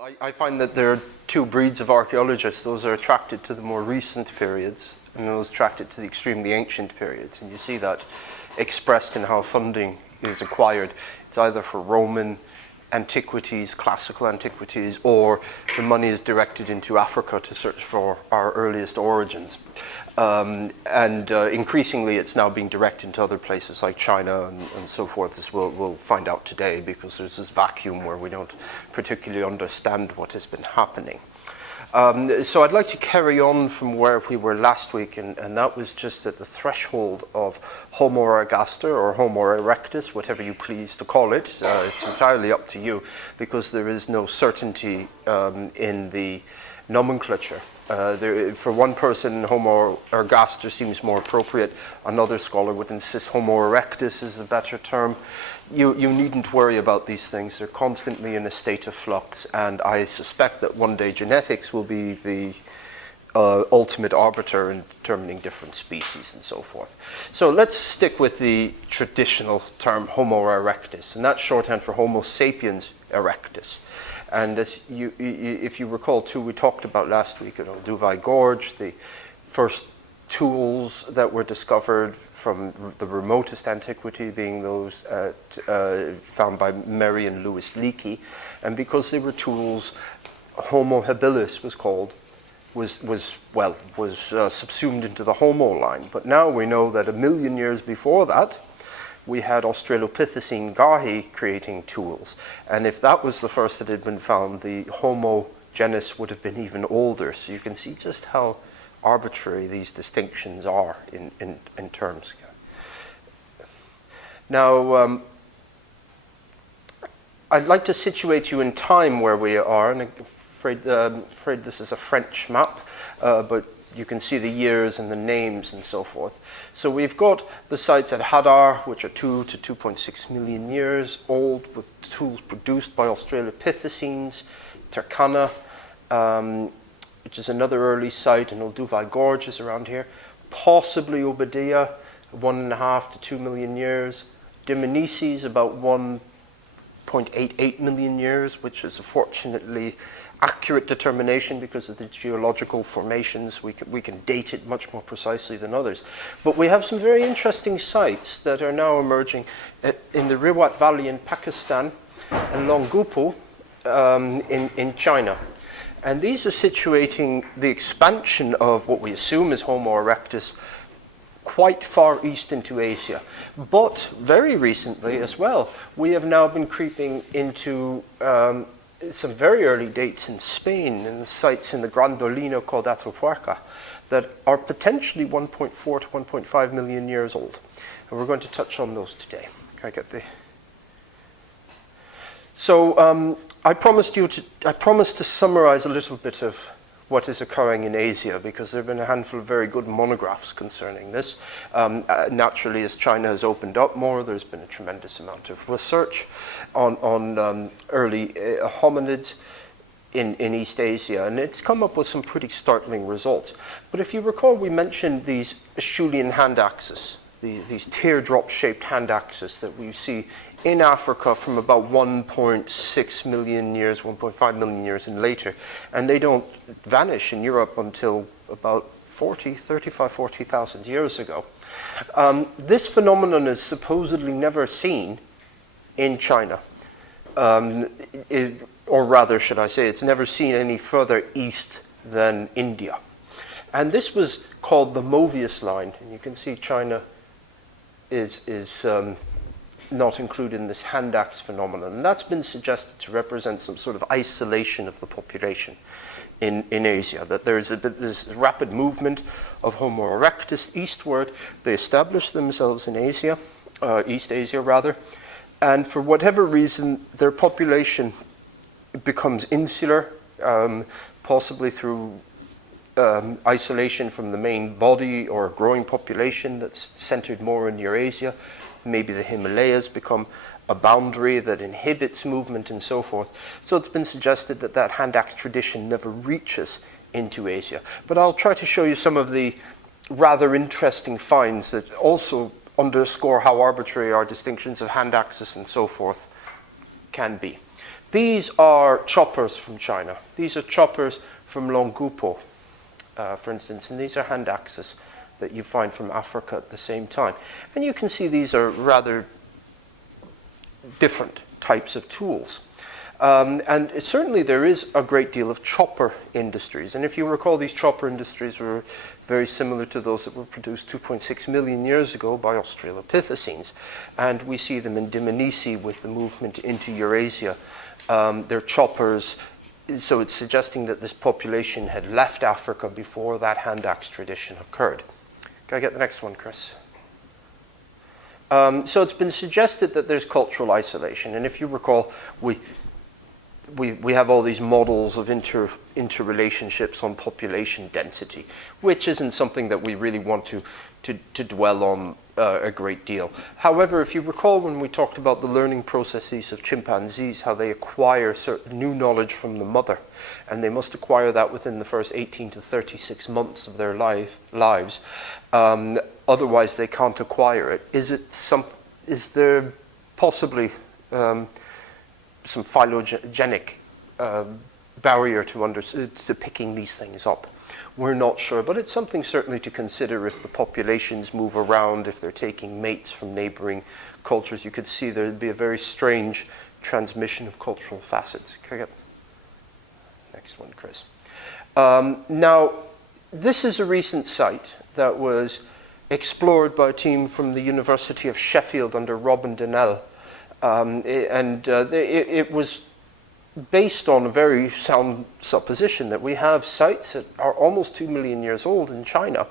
I find that there are two breeds of archaeologists. Those are attracted to the more recent periods and those attracted to the extremely ancient periods. And you see that expressed in how funding is acquired. It's either for Roman antiquities, classical antiquities, or the money is directed into Africa to search for our earliest origins. Increasingly it's now being directed into other places like China and so forth, as we'll find out today, because there's this vacuum where we don't particularly understand what has been happening. So I'd like to carry on from where we were last week, and that was just at the threshold of Homo ergaster or Homo erectus, whatever you please to call it. It's entirely up to you, because there is no certainty in the nomenclature. For one person, Homo ergaster seems more appropriate. Another scholar would insist Homo erectus is a better term. You needn't worry about these things. They're constantly in a state of flux, and I suspect that one day genetics will be the ultimate arbiter in determining different species and so forth. So let's stick with the traditional term Homo erectus, and that's shorthand for Homo sapiens erectus. And as if you recall too, we talked about last week at Olduvai Gorge, the first tools that were discovered from the remotest antiquity being those found by Mary and Louis Leakey. And because they were tools, Homo habilis was subsumed into the Homo line. But now we know that 1 million years before that, we had Australopithecine gahi creating tools. And if that was the first that had been found, the Homo genus would have been even older. So you can see just how arbitrary these distinctions are in terms. Now, I'd like to situate you in time where we are, and I'm afraid this is a French map, but you can see the years and the names and so forth. So we've got the sites at Hadar, which are 2 to 2.6 million years old, with tools produced by Australopithecines. Turkana, which is another early site, and Olduvai Gorge is around here. Possibly Obadiah, 1.5 to 2 million years. Dmanisi, about 1.88 million years, which is a fortunately accurate determination because of the geological formations. We can date it much more precisely than others. But we have some very interesting sites that are now emerging in the Riwat Valley in Pakistan and Longgupu in China. And these are situating the expansion of what we assume is Homo erectus quite far east into Asia. But very recently as well, we have now been creeping into some very early dates in Spain, in the sites in the Grandolino called Atapuerca, that are potentially 1.4 to 1.5 million years old. And we're going to touch on those today. Can I get the... So I promised to summarize a little bit of what is occurring in Asia, because there have been a handful of very good monographs concerning this. Naturally, as China has opened up more, there's been a tremendous amount of research on early hominids in East Asia, and it's come up with some pretty startling results. But if you recall, we mentioned these Acheulean hand axes, these teardrop-shaped hand axes that we see in Africa from about 1.6 million years, 1.5 million years and later. And they don't vanish in Europe until about 40,000 years ago. This phenomenon is supposedly never seen in China. Or rather, should I say, it's never seen any further east than India. And this was called the Movius line. And you can see China is not included in this hand axe phenomenon. And that's been suggested to represent some sort of isolation of the population in Asia, that there's this rapid movement of Homo erectus eastward. They establish themselves in Asia, East Asia rather, and for whatever reason, their population becomes insular, possibly through isolation from the main body or growing population that's centered more in Eurasia. Maybe the Himalayas become a boundary that inhibits movement and so forth. So it's been suggested that that hand axe tradition never reaches into Asia. But I'll try to show you some of the rather interesting finds that also underscore how arbitrary our distinctions of hand axes and so forth can be. These are choppers from China. These are choppers from Longupo, for instance, and these are hand axes that you find from Africa at the same time. And you can see these are rather different types of tools. And certainly there is a great deal of chopper industries. And if you recall, these chopper industries were very similar to those that were produced 2.6 million years ago by Australopithecines. And we see them in Dmanisi with the movement into Eurasia. They're choppers, so it's suggesting that this population had left Africa before that hand axe tradition occurred. Can I get the next one, Chris? So it's been suggested that there's cultural isolation. And if you recall, we have all these models of interrelationships on population density, which isn't something that we really want to dwell on a great deal. However, if you recall when we talked about the learning processes of chimpanzees, how they acquire certain new knowledge from the mother, and they must acquire that within the first 18 to 36 months of their lives. Otherwise, they can't acquire it. Is there possibly some phylogenetic barrier to picking these things up? We're not sure, but it's something certainly to consider if the populations move around, if they're taking mates from neighboring cultures. You could see there'd be a very strange transmission of cultural facets. Can I get the next one, Chris? Now, this is a recent site that was explored by a team from the University of Sheffield under Robin Donnell. It was based on a very sound supposition that we have sites that are almost 2 million years old in China.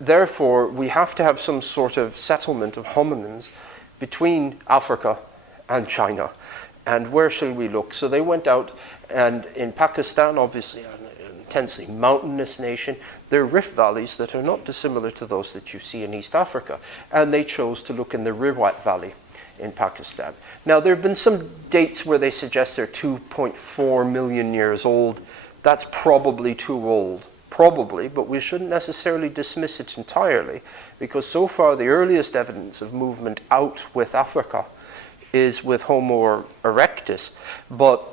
Therefore, we have to have some sort of settlement of hominins between Africa and China. And where shall we look? So they went out, and in Pakistan, obviously an intensely mountainous nation, there are rift valleys that are not dissimilar to those that you see in East Africa. And they chose to look in the Riwat Valley in Pakistan. Now, there have been some dates where they suggest they're 2.4 million years old. That's probably too old, probably, but we shouldn't necessarily dismiss it entirely, because so far the earliest evidence of movement out with Africa is with Homo erectus, but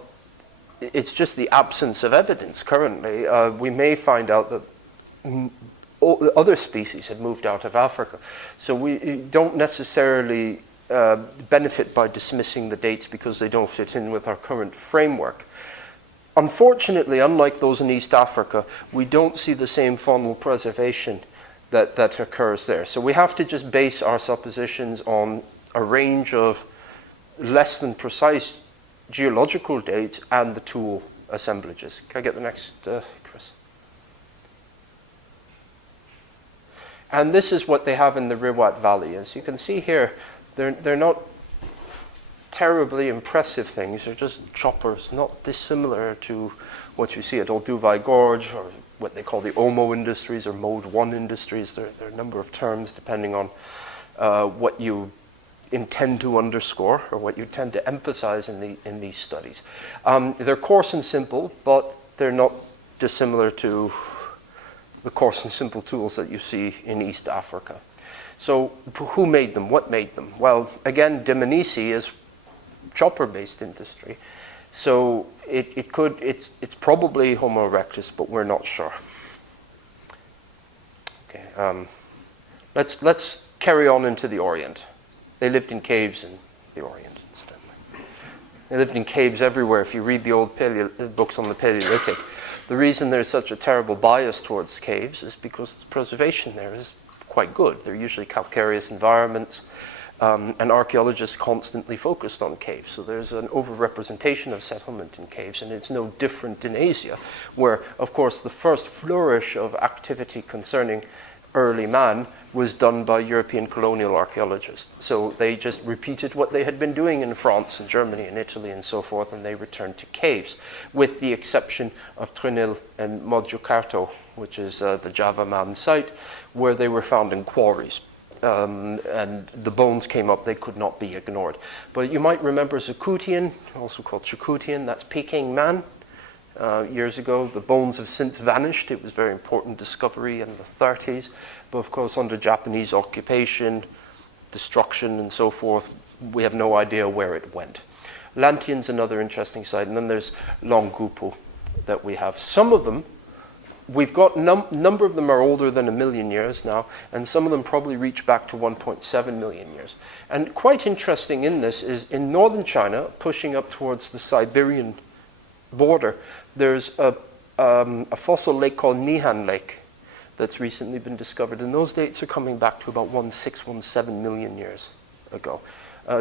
it's just the absence of evidence currently. We may find out that other species had moved out of Africa, so we don't necessarily benefit by dismissing the dates because they don't fit in with our current framework. Unfortunately, unlike those in East Africa, we don't see the same faunal preservation that occurs there. So we have to just base our suppositions on a range of less than precise geological dates and the tool assemblages. Can I get the next, Chris? And this is what they have in the Riwat Valley. As you can see here, they're not terribly impressive things. They're just choppers, not dissimilar to what you see at Olduvai Gorge, or what they call the Omo industries or Mode 1 industries. There are a number of terms depending on what you intend to underscore or what you tend to emphasize in these studies. They're coarse and simple, but they're not dissimilar to the coarse and simple tools that you see in East Africa. So who made them? What made them? Well, again, Dmanisi is chopper-based industry. So it's probably Homo erectus, but we're not sure. Okay, let's carry on into the Orient. They lived in caves in the Orient, incidentally. They lived in caves everywhere. If you read the old books on the Paleolithic, the reason there's such a terrible bias towards caves is because the preservation there is quite good. They're usually calcareous environments, and archaeologists constantly focused on caves. So there's an overrepresentation of settlement in caves, and it's no different in Asia, where, of course, the first flourish of activity concerning early man was done by European colonial archaeologists. So they just repeated what they had been doing in France and Germany and Italy and so forth, and they returned to caves, with the exception of Trinil and Mojokerto, which is the Java Man site, where they were found in quarries. And the bones came up, they could not be ignored. But you might remember Zakutian, also called Chukutian, that's Peking Man. Years ago, the bones have since vanished. It was a very important discovery in the 30s. But of course, under Japanese occupation, destruction, and so forth, we have no idea where it went. Lantian's another interesting site, and then there's Longupo that we have. Some of them, we've got number of them are older than 1 million years now, and some of them probably reach back to 1.7 million years. And quite interesting in this is in northern China, pushing up towards the Siberian border, there's a fossil lake called Nihan Lake that's recently been discovered, and those dates are coming back to about 1617 million years ago.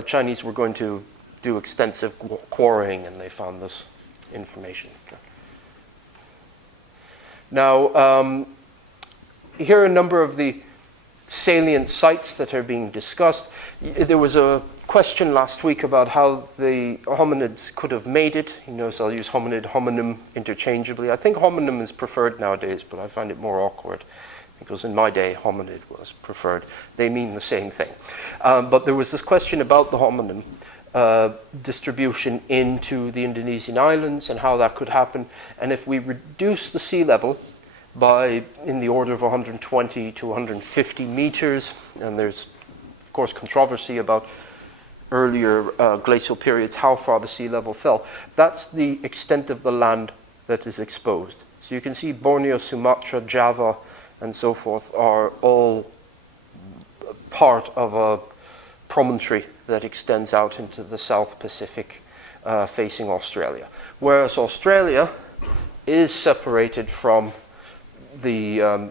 Chinese were going to do extensive quarrying, and they found this information. Okay. Now, here are a number of the salient sites that are being discussed. There was a question last week about how the hominids could have made it. You notice I'll use hominid, homonym interchangeably. I think homonym is preferred nowadays, but I find it more awkward because in my day, hominid was preferred. They mean the same thing. But there was this question about the homonym distribution into the Indonesian islands and how that could happen. And if we reduce the sea level by in the order of 120 to 150 meters, and there's of course controversy about earlier glacial periods, how far the sea level fell, that's the extent of the land that is exposed. So you can see Borneo, Sumatra, Java, and so forth are all part of a promontory that extends out into the South Pacific facing Australia. Whereas Australia is separated from the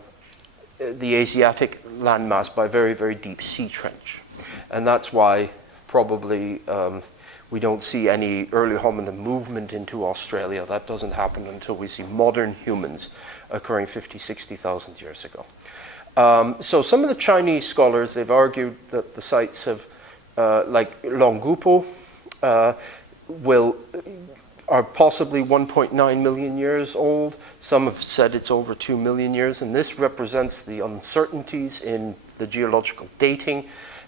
Asiatic landmass by very, very deep sea trench. And that's why probably we don't see any early hominid movement into Australia. That doesn't happen until we see modern humans occurring 50, 60,000 years ago. So some of the Chinese scholars, they've argued that the sites have, like Longupo, are possibly 1.9 million years old. Some have said it's over 2 million years, and this represents the uncertainties in the geological dating,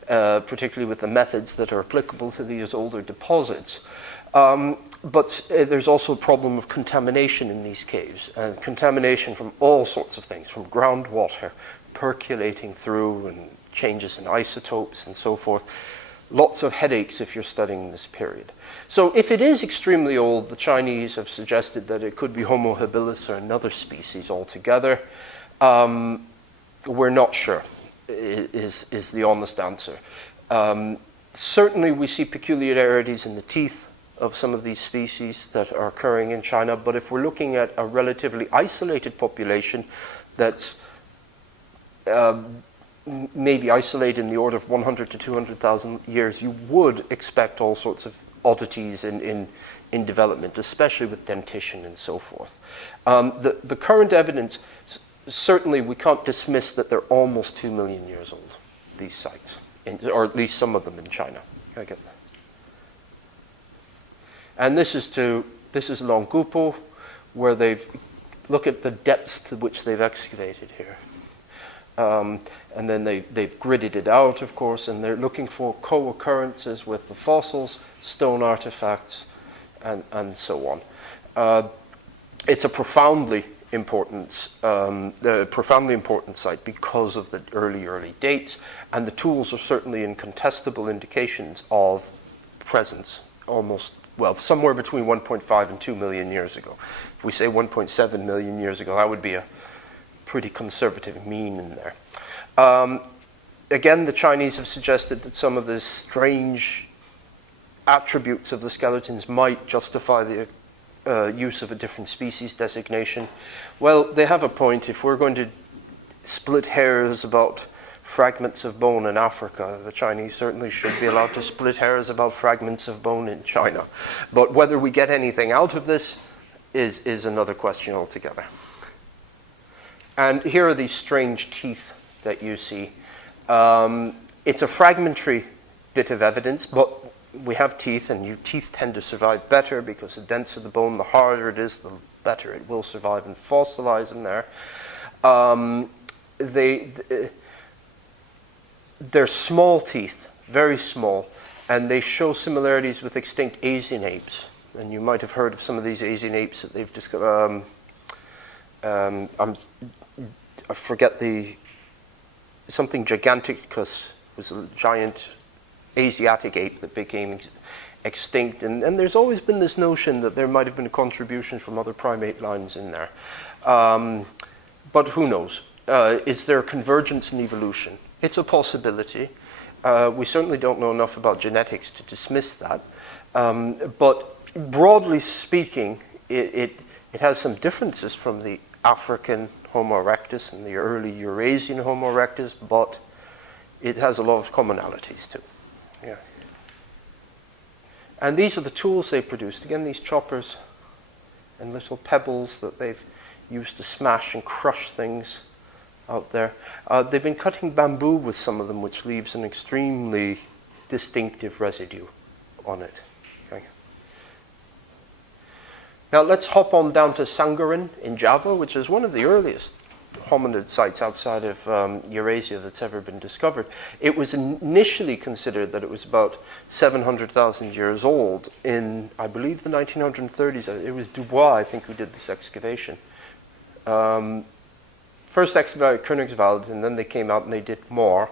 particularly with the methods that are applicable to these older deposits. But there's also a problem of contamination in these caves, and contamination from all sorts of things, from groundwater percolating through and changes in isotopes and so forth. Lots of headaches if you're studying this period. So if it is extremely old, the Chinese have suggested that it could be Homo habilis or another species altogether. We're not sure, is the honest answer. Certainly we see peculiarities in the teeth of some of these species that are occurring in China, but if we're looking at a relatively isolated population that's maybe isolated in the order of 100 to 200,000 years, you would expect all sorts of oddities in development, especially with dentition and so forth. The current evidence, certainly we can't dismiss that they're almost 2 million years old, these sites, or at least some of them in China. Okay. And this is Longupo, where they've look at the depths to which they've excavated here. And then they've gridded it out, of course, and they're looking for co-occurrences with the fossils, stone artifacts, and so on. It's a profoundly important site because of the early dates, and the tools are certainly incontestable indications of presence, somewhere between 1.5 and 2 million years ago. If we say 1.7 million years ago, that would be a pretty conservative mean in there. Again, the Chinese have suggested that some of the strange attributes of the skeletons might justify the use of a different species designation. Well, they have a point. If we're going to split hairs about fragments of bone in Africa, the Chinese certainly should be allowed to split hairs about fragments of bone in China. But whether we get anything out of this is another question altogether. And here are these strange teeth that you see. It's a fragmentary bit of evidence, but we have teeth, and teeth tend to survive better because the denser the bone, the harder it is, the better it will survive and fossilize in there. They're small teeth, very small, and they show similarities with extinct Asian apes. And you might have heard of some of these Asian apes that they've discovered. I forget something Giganticus was a giant Asiatic ape that became extinct, and there's always been this notion that there might have been a contribution from other primate lines in there. But who knows? Is there convergence in evolution? It's a possibility. We certainly don't know enough about genetics to dismiss that. But broadly speaking, it has some differences from the African Homo erectus and the early Eurasian Homo erectus, but it has a lot of commonalities too. Yeah. And these are the tools they produced. Again, these choppers and little pebbles that they've used to smash and crush things out there. They've been cutting bamboo with some of them, which leaves an extremely distinctive residue on it. Okay. Now let's hop on down to Sangarin in Java, which is one of the earliest hominid sites outside of Eurasia that's ever been discovered. It was initially considered that it was about 700,000 years old in, I believe, the 1930s. It was Dubois, I think, who did this excavation. First excavated Königswald, and then they came out and they did more.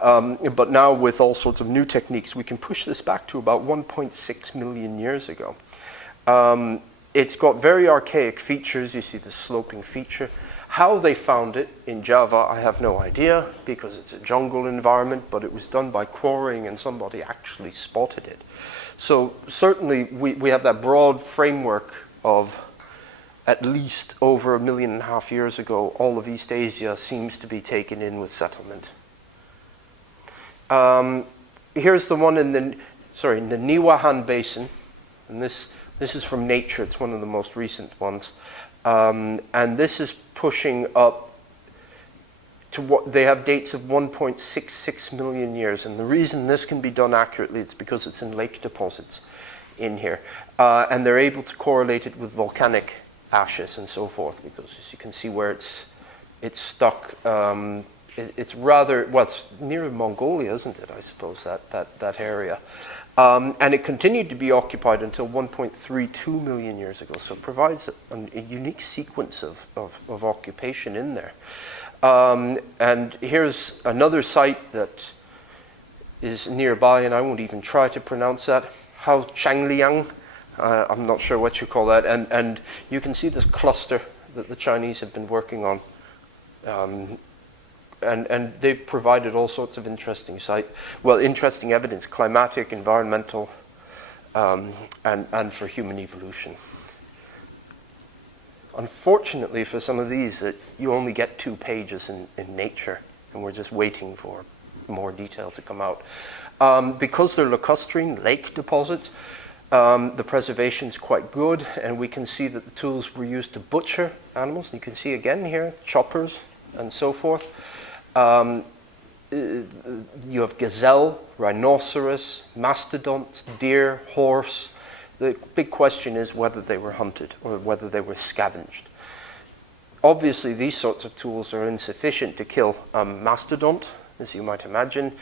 But now with all sorts of new techniques, we can push this back to about 1.6 million years ago. It's got very archaic features. You see the sloping feature. How they found it in Java, I have no idea, because it's a jungle environment, but it was done by quarrying and somebody actually spotted it. So certainly we have that broad framework of at least over 1.5 million years ago, all of East Asia seems to be taken in with settlement. Here's the one in the Niwahan Basin, and this is from Nature. It's one of the most recent ones. And this is pushing up to what they have dates of 1.66 million years. And the reason this can be done accurately is because it's in lake deposits in here. And they're able to correlate it with volcanic ashes and so forth, because as you can see where it's stuck, it's rather, well, it's near Mongolia, isn't it, I suppose, that area. And it continued to be occupied until 1.32 million years ago, so it provides a unique sequence of occupation in there. And here's another site that is nearby, and I won't even try to pronounce that, Hao Changliang. I'm not sure what you call that, and you can see this cluster that the Chinese have been working on. And they've provided all sorts of interesting interesting evidence, climatic, environmental, and for human evolution. Unfortunately for some of these, you only get 2 pages in Nature, and we're just waiting for more detail to come out. Because they're lacustrine lake deposits, the preservation is quite good, and we can see that the tools were used to butcher animals. You can see again here, choppers and so forth. You have gazelle, rhinoceros, mastodons, deer, horse. The big question is whether they were hunted or whether they were scavenged. Obviously, these sorts of tools are insufficient to kill a mastodont, as you might imagine.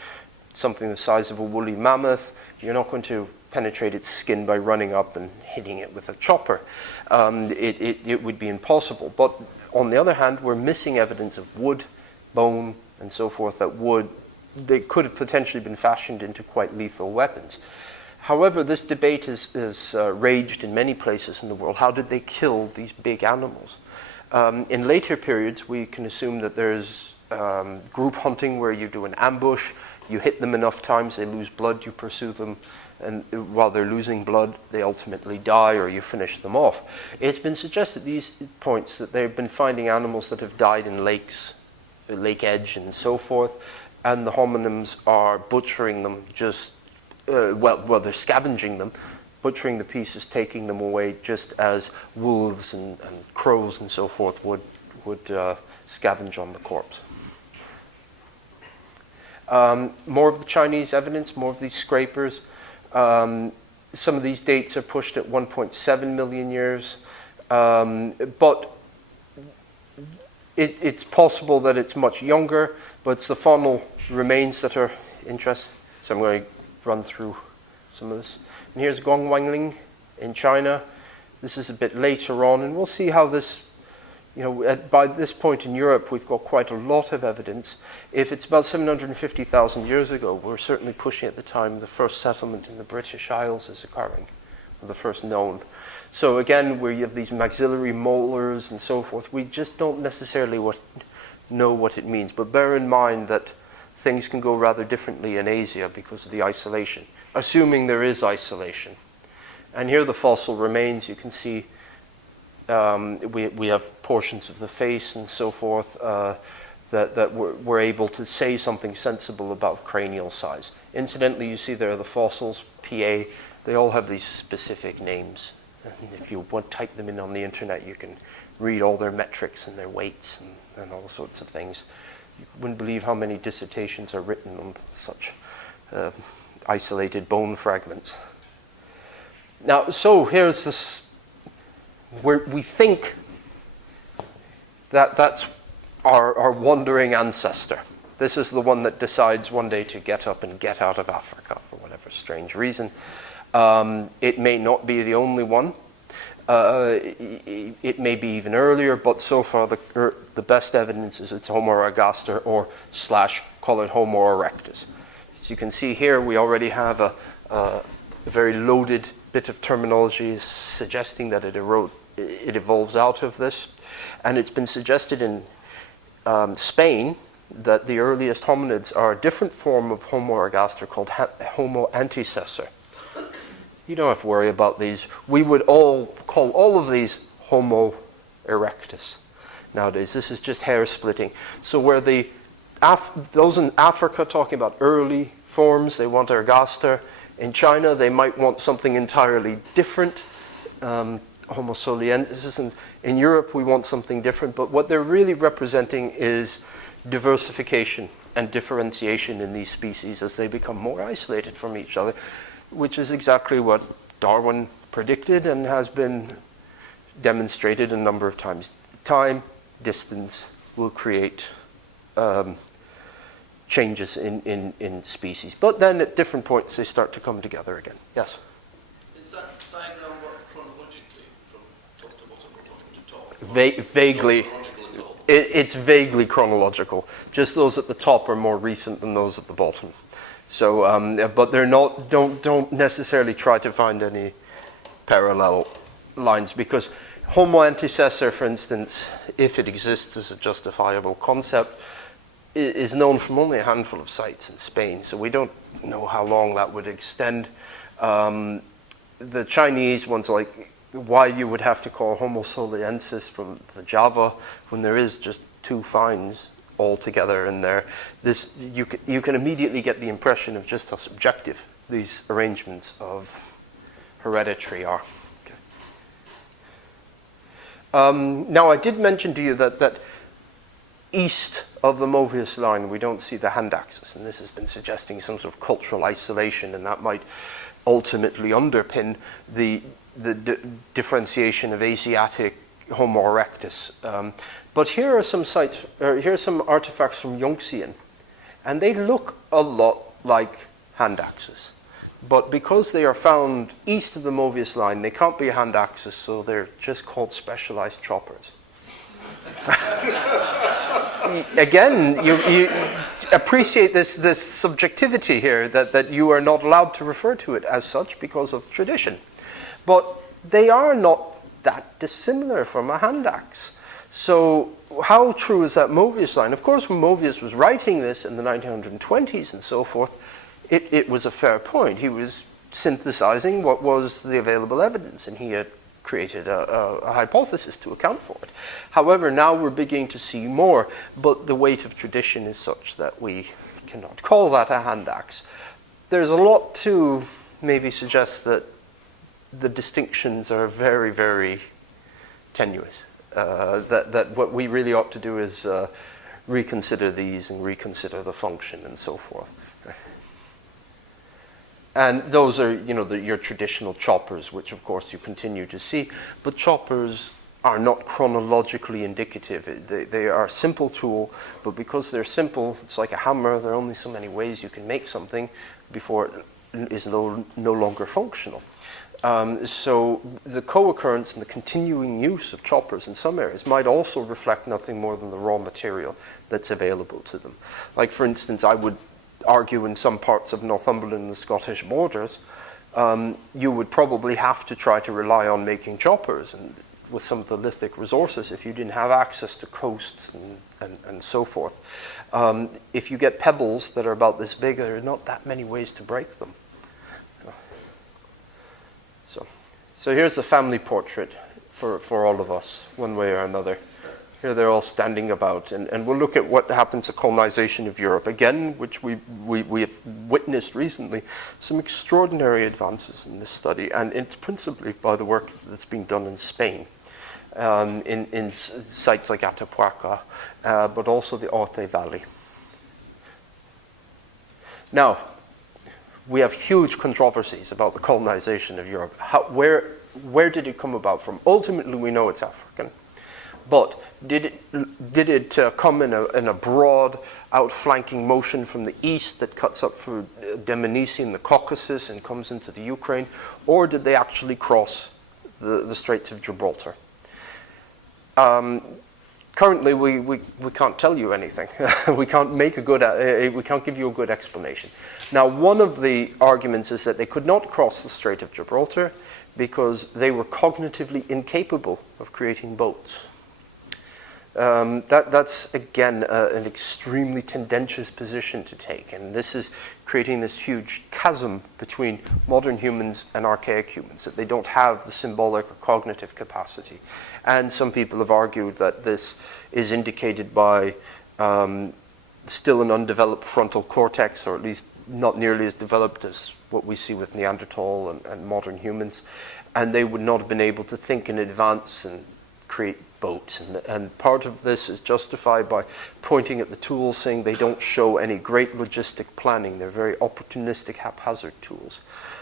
Something the size of a woolly mammoth. You're not going to penetrate its skin by running up and hitting it with a chopper. It would be impossible. But on the other hand, we're missing evidence of wood, bone, and so forth they could have potentially been fashioned into quite lethal weapons. However, this debate is raged in many places in the world. How did they kill these big animals? In later periods, we can assume that there's group hunting where you do an ambush, you hit them enough times, they lose blood, you pursue them, and while they're losing blood, they ultimately die or you finish them off. It's been suggested at these points that they've been finding animals that have died in lakes, lake edge and so forth, and the hominins are butchering them they're scavenging them, butchering the pieces, taking them away just as wolves and crows and so forth would scavenge on the corpse. More of the Chinese evidence, more of these scrapers. Some of these dates are pushed at 1.7 million years, but it's possible that it's much younger, but it's the faunal remains that are interesting. So I'm going to run through some of this. And here's Gongwangling in China. This is a bit later on, and we'll see how this by this point in Europe, we've got quite a lot of evidence. If it's about 750,000 years ago, we're certainly pushing at the time the first settlement in the British Isles is occurring, or the first known. So again, where you have these maxillary molars and so forth, we just don't necessarily know what it means. But bear in mind that things can go rather differently in Asia because of the isolation, assuming there is isolation. And here the fossil remains. You can see we have portions of the face and so forth that we're able to say something sensible about cranial size. Incidentally, you see there are the fossils, PA. They all have these specific names. And if you want to type them in on the internet, you can read all their metrics and their weights and all sorts of things. You wouldn't believe how many dissertations are written on such isolated bone fragments. Now, so here's this, where we think that that's our wandering ancestor. This is the one that decides one day to get up and get out of Africa for whatever strange reason. It may not be the only one. It may be even earlier, but so far the best evidence is it's Homo ergaster or / call it Homo erectus. As you can see here, we already have a very loaded bit of terminology suggesting that it evolves out of this. And it's been suggested in Spain that the earliest hominids are a different form of Homo ergaster called Homo antecessor. You don't have to worry about these. We would all call all of these Homo erectus nowadays. This is just hair splitting. So where those in Africa talking about early forms, they want ergaster. In China, they might want something entirely different, Homo soliensis. And in Europe, we want something different. But what they're really representing is diversification and differentiation in these species as they become more isolated from each other, which is exactly what Darwin predicted and has been demonstrated a number of times. Time, distance will create changes in species. But then at different points, they start to come together again. Yes? Is that diagram work chronologically from top to bottom or bottom to top? Vaguely. It's vaguely chronological. Just those at the top are more recent than those at the bottom. So, but they're not. Don't necessarily try to find any parallel lines, because Homo antecessor, for instance, if it exists as a justifiable concept, is known from only a handful of sites in Spain. So we don't know how long that would extend. The Chinese ones, like why you would have to call Homo soliensis from the Java when there is just two finds all together in there. This you can immediately get the impression of just how subjective these arrangements of hereditary are. Okay. Now I did mention to you that east of the Movius line we don't see the hand axis, and this has been suggesting some sort of cultural isolation, and that might ultimately underpin the differentiation of Asiatic Homo erectus. But here are some sites, here are some artifacts from Yongxian, and they look a lot like hand axes. But because they are found east of the Movius line, they can't be a hand axis, so they're just called specialized choppers. Again, you appreciate this subjectivity here, that you are not allowed to refer to it as such because of tradition. But they are not that dissimilar from a hand axe. So how true is that Movius line? Of course, when Movius was writing this in the 1920s and so forth, it was a fair point. He was synthesizing what was the available evidence, and he had created a hypothesis to account for it. However, now we're beginning to see more, but the weight of tradition is such that we cannot call that a hand axe. There's a lot to maybe suggest that the distinctions are very, very tenuous. That what we really ought to do is reconsider these and reconsider the function and so forth. And those are, your traditional choppers, which of course you continue to see. But choppers are not chronologically indicative. They are a simple tool, but because they're simple, it's like a hammer. There are only so many ways you can make something before it is no longer functional. So the co-occurrence and the continuing use of choppers in some areas might also reflect nothing more than the raw material that's available to them. Like, for instance, I would argue in some parts of Northumberland and the Scottish borders, you would probably have to try to rely on making choppers and with some of the lithic resources if you didn't have access to coasts and so forth. If you get pebbles that are about this big, there are not that many ways to break them. So here's the family portrait for all of us, one way or another. Here they're all standing about, and we'll look at what happens to colonization of Europe. Again, which we have witnessed recently, some extraordinary advances in this study, and it's principally by the work that's being done in Spain, in sites like Atapuerca, but also the Orte Valley. Now, we have huge controversies about the colonization of Europe. Where did it come about from? Ultimately, we know it's African. But did it come in a broad, outflanking motion from the east that cuts up through Dmanisi and the Caucasus and comes into the Ukraine? Or did they actually cross the Straits of Gibraltar? Currently, we can't tell you anything. We can't give you a good explanation. Now, one of the arguments is that they could not cross the Strait of Gibraltar because they were cognitively incapable of creating boats. That's again an extremely tendentious position to take, and this is creating this huge chasm between modern humans and archaic humans, that they don't have the symbolic or cognitive capacity. And some people have argued that this is indicated by still an undeveloped frontal cortex, or at least not nearly as developed as what we see with Neanderthal and modern humans, and they would not have been able to think in advance and create boats. And part of this is justified by pointing at the tools, saying they don't show any great logistic planning. They're very opportunistic, haphazard tools.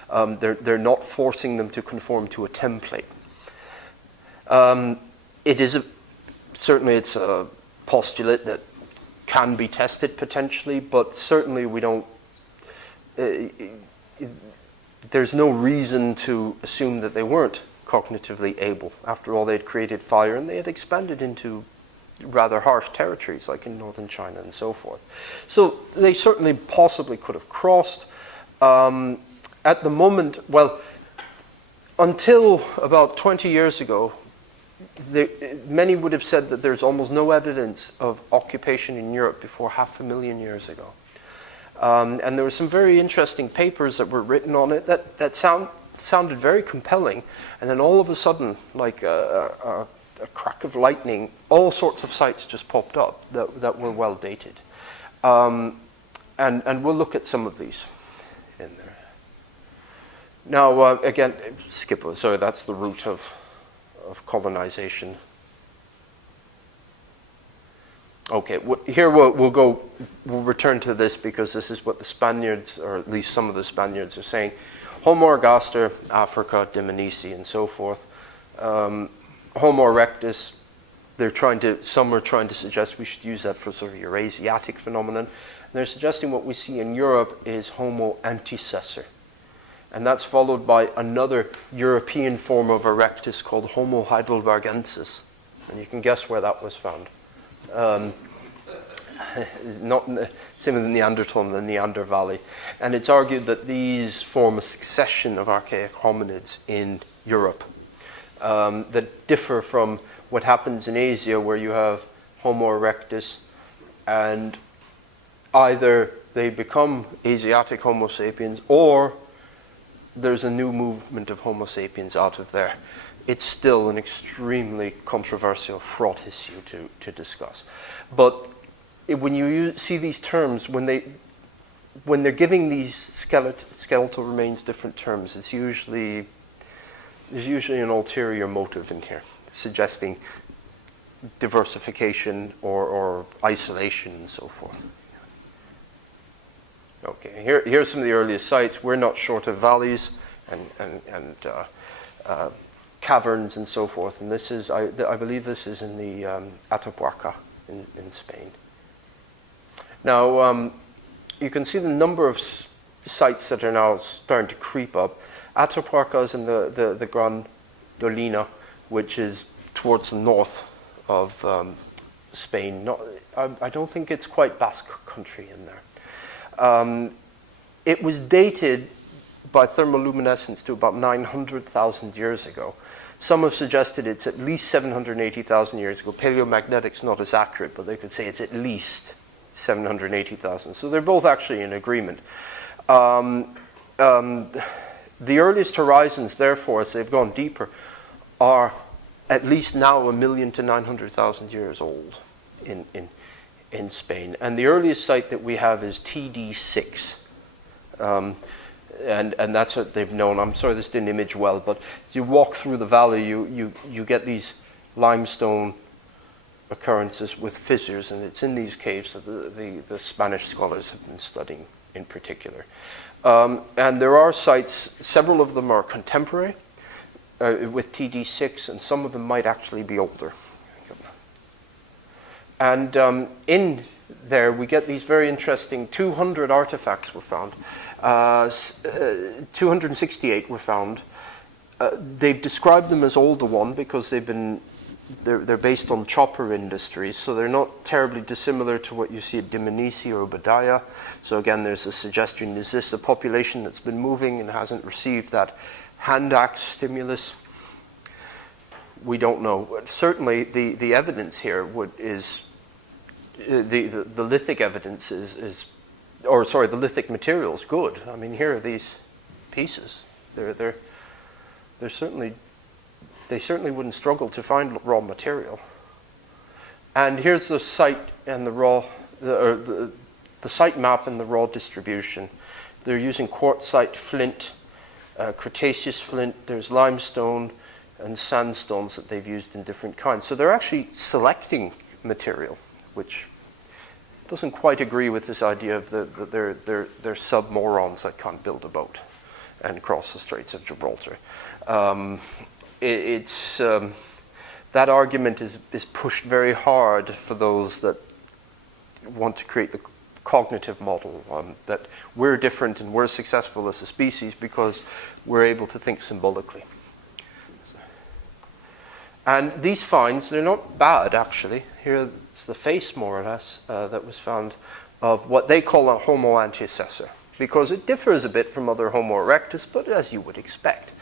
They're not forcing them to conform to a template. Certainly it's a postulate that can be tested potentially, but certainly we don't. There's no reason to assume that they weren't cognitively able. After all, they had created fire and they had expanded into rather harsh territories like in northern China and so forth. So they certainly possibly could have crossed. At the moment, well, until about 20 years ago, many would have said that there's almost no evidence of occupation in Europe before 500,000 years ago. And there were some very interesting papers that were written on it that sounded very compelling, and then all of a sudden, like a crack of lightning, all sorts of sites just popped up that were well dated. And we'll look at some of these in there. Now, again, sorry, that's the route of colonization. Okay, here we'll return to this because this is what the Spaniards, or at least some of the Spaniards, are saying. Homo ergaster, Africa, Dmanisi, and so forth. Homo erectus, some are trying to suggest we should use that for sort of Eurasiatic phenomenon. And they're suggesting what we see in Europe is Homo antecessor. And that's followed by another European form of erectus called Homo heidelbergensis. And you can guess where that was found. Same with the Neanderthal and the Neander Valley. And it's argued that these form a succession of archaic hominids in Europe that differ from what happens in Asia, where you have Homo erectus and either they become Asiatic Homo sapiens or there's a new movement of Homo sapiens out of there. It's still an extremely controversial, fraught issue to discuss. But when you see these terms, when they're giving these skeletal remains different terms, there's usually an ulterior motive in here, suggesting diversification or isolation and so forth. Okay, here's some of the earliest sites. We're not short of valleys and caverns and so forth. And this is, I believe this is in the Atapuerca in Spain. Now, you can see the number of sites that are now starting to creep up. Atapuerca is in the Gran Dolina, which is towards the north of Spain. I don't think it's quite Basque country in there. It was dated by thermoluminescence to about 900,000 years ago. Some have suggested it's at least 780,000 years ago. Paleomagnetic's not as accurate, but they could say it's at least 780,000. So they're both actually in agreement. The earliest horizons, therefore, as they've gone deeper, are at least now 1 million to 900,000 years old in Spain. And the earliest site that we have is TD6. And that's what they've known. I'm sorry this didn't image well, but as you walk through the valley, you get these limestone occurrences with fissures, and it's in these caves that the Spanish scholars have been studying in particular. And there are sites, several of them are contemporary with TD6, and some of them might actually be older. And in there we get these very interesting 200 artifacts were found. 268 were found. They've described them as older one because they're based on chopper industries, so they're not terribly dissimilar to what you see at Dmanisi or Obadiah. So again, there's a suggestion, is this a population that's been moving and hasn't received that hand axe stimulus? We don't know. But certainly the evidence here is the lithic evidence the lithic material is good. I mean, here are these pieces. They certainly wouldn't struggle to find raw material. And here's the site and the site map and the raw distribution. They're using quartzite flint, Cretaceous flint. There's limestone and sandstones that they've used in different kinds. So they're actually selecting material, which doesn't quite agree with this idea of that they're submorons that can't build a boat and cross the Straits of Gibraltar. That argument is pushed very hard for those that want to create the cognitive model, that we're different and we're successful as a species because we're able to think symbolically. And these finds, they're not bad actually. Here's the face, more or less, that was found of what they call a Homo antecessor, because it differs a bit from other Homo erectus, but as you would expect.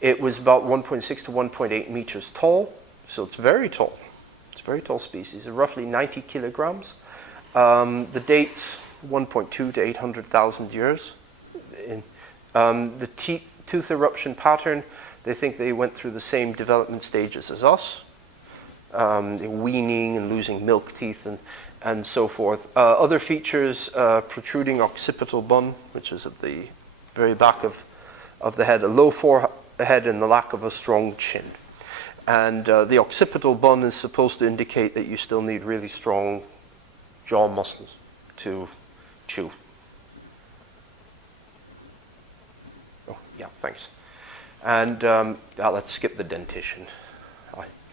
It was about 1.6 to 1.8 meters tall, so it's very tall. It's a very tall species, roughly 90 kilograms. The dates 1.2 to 800,000 years. The tooth eruption pattern, they think they went through the same development stages as us, weaning and losing milk teeth and so forth. Other features, protruding occipital bun, which is at the very back of the head, a low forehead and the lack of a strong chin. And the occipital bun is supposed to indicate that you still need really strong jaw muscles to chew. Oh, yeah, thanks. And let's skip the dentition.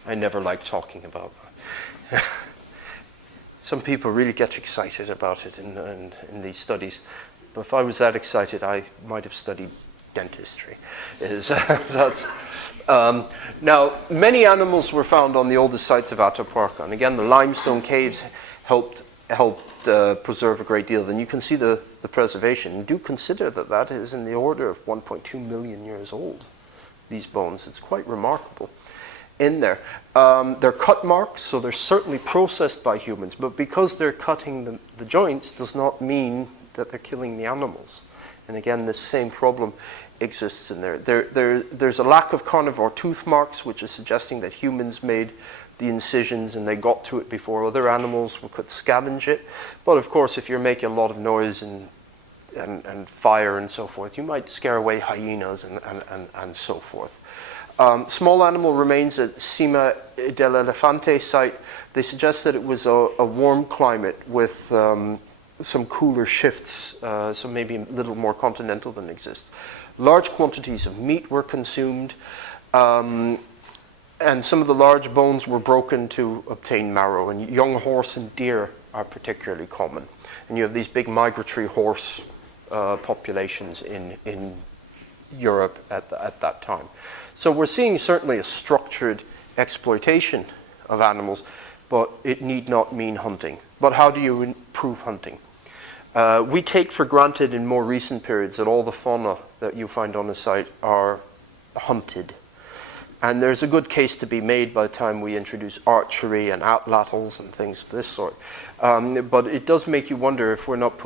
I never like talking about that. Some people really get excited about it in these studies. But if I was that excited, I might have studied dentistry. Now, many animals were found on the oldest sites of Atapuerca. And again, the limestone caves helped preserve a great deal. Then you can see the preservation. And do consider that is in the order of 1.2 million years old, these bones. It's quite remarkable in there. They're cut marks, so they're certainly processed by humans. But because they're cutting the joints does not mean that they're killing the animals. And again, this same problem exists in there. There's a lack of carnivore tooth marks, which is suggesting that humans made the incisions and they got to it before other animals could scavenge it. But of course, if you're making a lot of noise and fire and so forth, you might scare away hyenas and so forth. Small animal remains at Cima del Elefante site. They suggest that it was a warm climate with some cooler shifts, so maybe a little more continental than exists. Large quantities of meat were consumed, and some of the large bones were broken to obtain marrow, and young horse and deer are particularly common. And you have these big migratory horse populations in Europe at that time. So we're seeing certainly a structured exploitation of animals, but it need not mean hunting. But how do you improve hunting? We take for granted in more recent periods that all the fauna that you find on the site are hunted. And there's a good case to be made by the time we introduce archery and atlatls and things of this sort. But it does make you wonder if we're not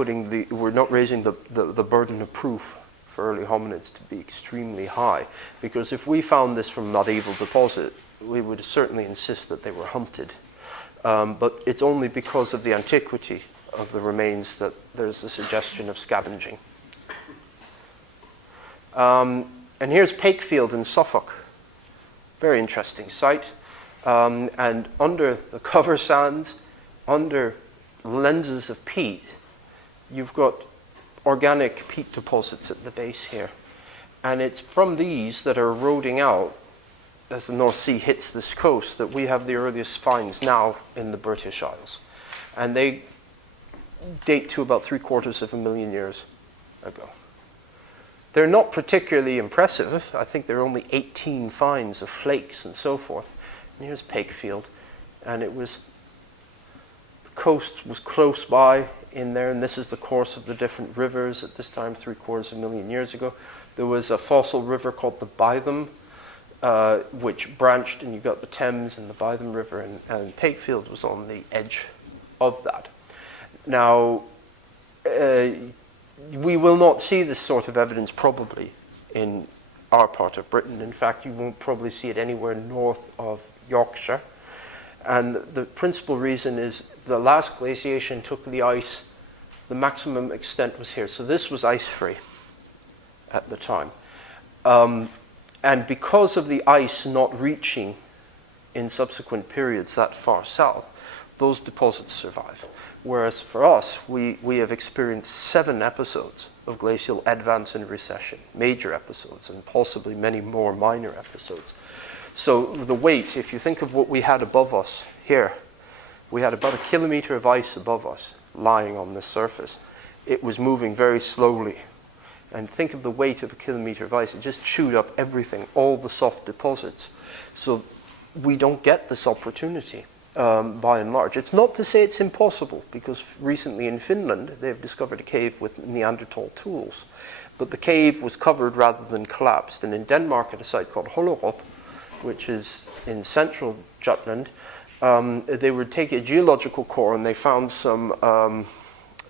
raising the burden of proof for early hominids to be extremely high. Because if we found this from medieval deposit, we would certainly insist that they were hunted. But it's only because of the antiquity of the remains that there's a suggestion of scavenging. And here's Pakefield in Suffolk. Very interesting site. And under the cover sands, under lenses of peat, you've got organic peat deposits at the base here. And it's from these that are eroding out as the North Sea hits this coast that we have the earliest finds now in the British Isles. And they date to about 750,000 years ago. They're not particularly impressive. I think there are only 18 finds of flakes and so forth. And here's Pakefield. And the coast was close by in there, and this is the course of the different rivers at this time, 750,000 years ago. There was a fossil river called the Bytham, which branched, and you got the Thames and the Bytham River, and Pakefield was on the edge of that. Now, we will not see this sort of evidence probably in our part of Britain. In fact, you won't probably see it anywhere north of Yorkshire. And the principal reason is the last glaciation took the ice, the maximum extent was here. So this was ice-free at the time. And because of the ice not reaching in subsequent periods that far south, those deposits survive. Whereas for us, we have experienced 7 episodes of glacial advance and recession, major episodes, and possibly many more minor episodes. So the weight, if you think of what we had above us here, we had about 1 kilometer of ice above us lying on the surface. It was moving very slowly. And think of the weight of 1 kilometer of ice. It just chewed up everything, all the soft deposits. So we don't get this opportunity. By and large. It's not to say it's impossible, because recently in Finland they've discovered a cave with Neanderthal tools. But the cave was covered rather than collapsed. And in Denmark at a site called Hollerup, which is in central Jutland, they would take a geological core and they found some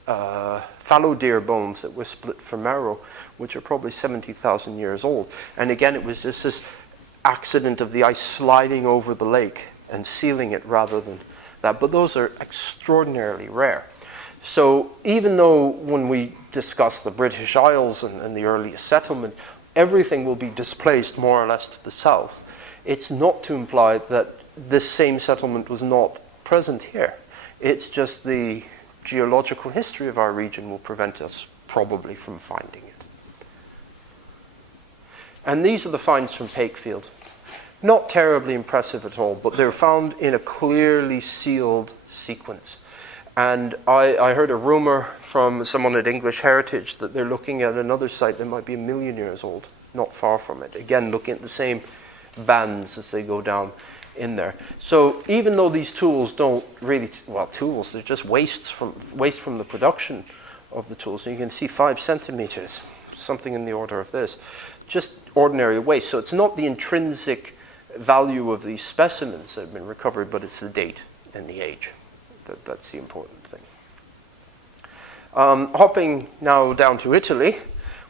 fallow deer bones that were split for marrow, which are probably 70,000 years old. And again, it was just this accident of the ice sliding over the lake and sealing it rather than that. But those are extraordinarily rare. So even though when we discuss the British Isles and the earliest settlement, everything will be displaced more or less to the south, it's not to imply that this same settlement was not present here. It's just the geological history of our region will prevent us probably from finding it. And these are the finds from Pakefield. Not terribly impressive at all, but they're found in a clearly sealed sequence. And I heard a rumor from someone at English Heritage that they're looking at another site that might be 1 million years old, not far from it. Again, looking at the same bands as they go down in there. So even though these tools don't really, tools, they're just waste from the production of the tools. And you can see 5 centimeters, something in the order of this, just ordinary waste. So it's not the intrinsic value of these specimens that have been recovered, but it's the date and the age. That's the important thing. Hopping now down to Italy,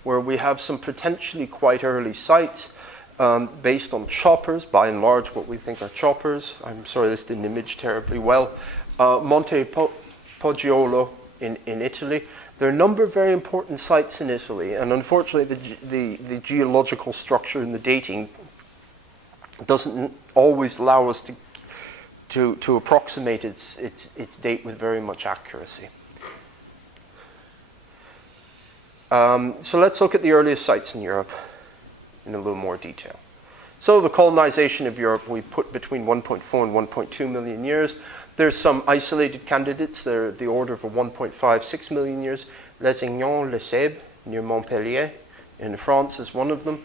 where we have some potentially quite early sites based on choppers, by and large what we think are choppers. I'm sorry this didn't image terribly well. Monte Poggiolo in Italy. There are a number of very important sites in Italy, and unfortunately the geological structure and the dating doesn't always allow us to approximate its date with very much accuracy. So let's look at the earliest sites in Europe in a little more detail. So the colonization of Europe we put between 1.4 and 1.2 million years. There's some isolated candidates. They're the order of 1.56 million years. Les Aignan, Les Sebes, near Montpellier, in France is one of them.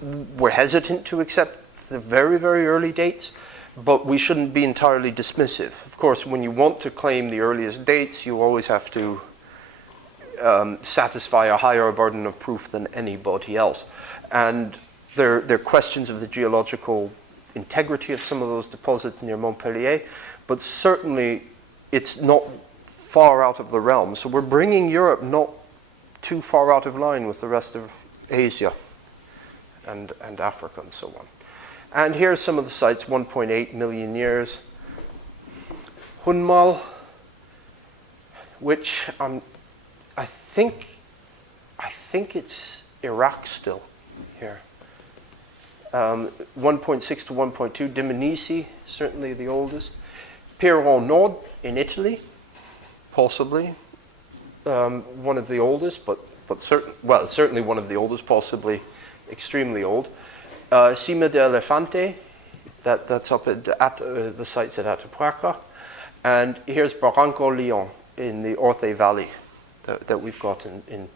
We're hesitant to accept the very, very early dates, but we shouldn't be entirely dismissive. Of course, when you want to claim the earliest dates, you always have to satisfy a higher burden of proof than anybody else. And there are questions of the geological integrity of some of those deposits near Montpellier, but certainly it's not far out of the realm. So we're bringing Europe not too far out of line with the rest of Asia and Africa and so on. And here are some of the sites, 1.8 million years. Hunmal, which I think it's Iraq still here. 1.6 to 1.2, Dmanisi, certainly the oldest. Piron Nord in Italy, possibly one of the oldest, but certainly one of the oldest, possibly extremely old. Cima de Elefante, that's up at the sites at Atapuerca. And here's Barranco Leon in the Orce Valley that we've got in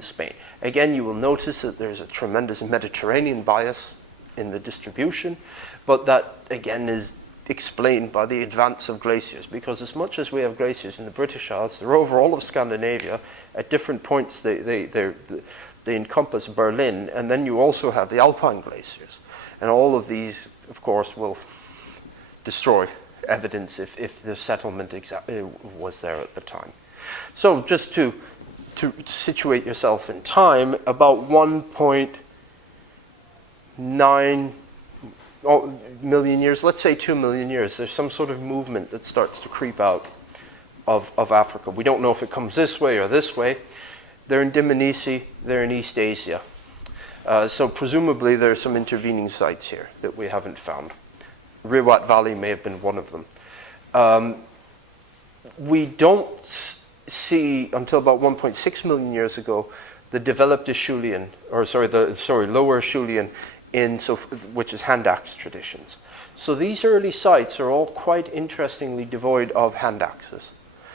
Spain. Again, you will notice that there's a tremendous Mediterranean bias in the distribution, but that again is explained by the advance of glaciers, because as much as we have glaciers in the British Isles, they're over all of Scandinavia. At different points they encompass Berlin, and then you also have the Alpine glaciers. And all of these, of course, will destroy evidence if the settlement was there at the time. So just to situate yourself in time, about 1.9 million years, let's say 2 million years, there's some sort of movement that starts to creep out of Africa. We don't know if it comes this way or this way. They're in Dmanisi, they're in East Asia. So presumably there are some intervening sites here that we haven't found. Riwat Valley may have been one of them. We don't see until about 1.6 million years ago the developed Acheulean, lower Acheulean, which is hand axe traditions. So these early sites are all quite interestingly devoid of hand axes.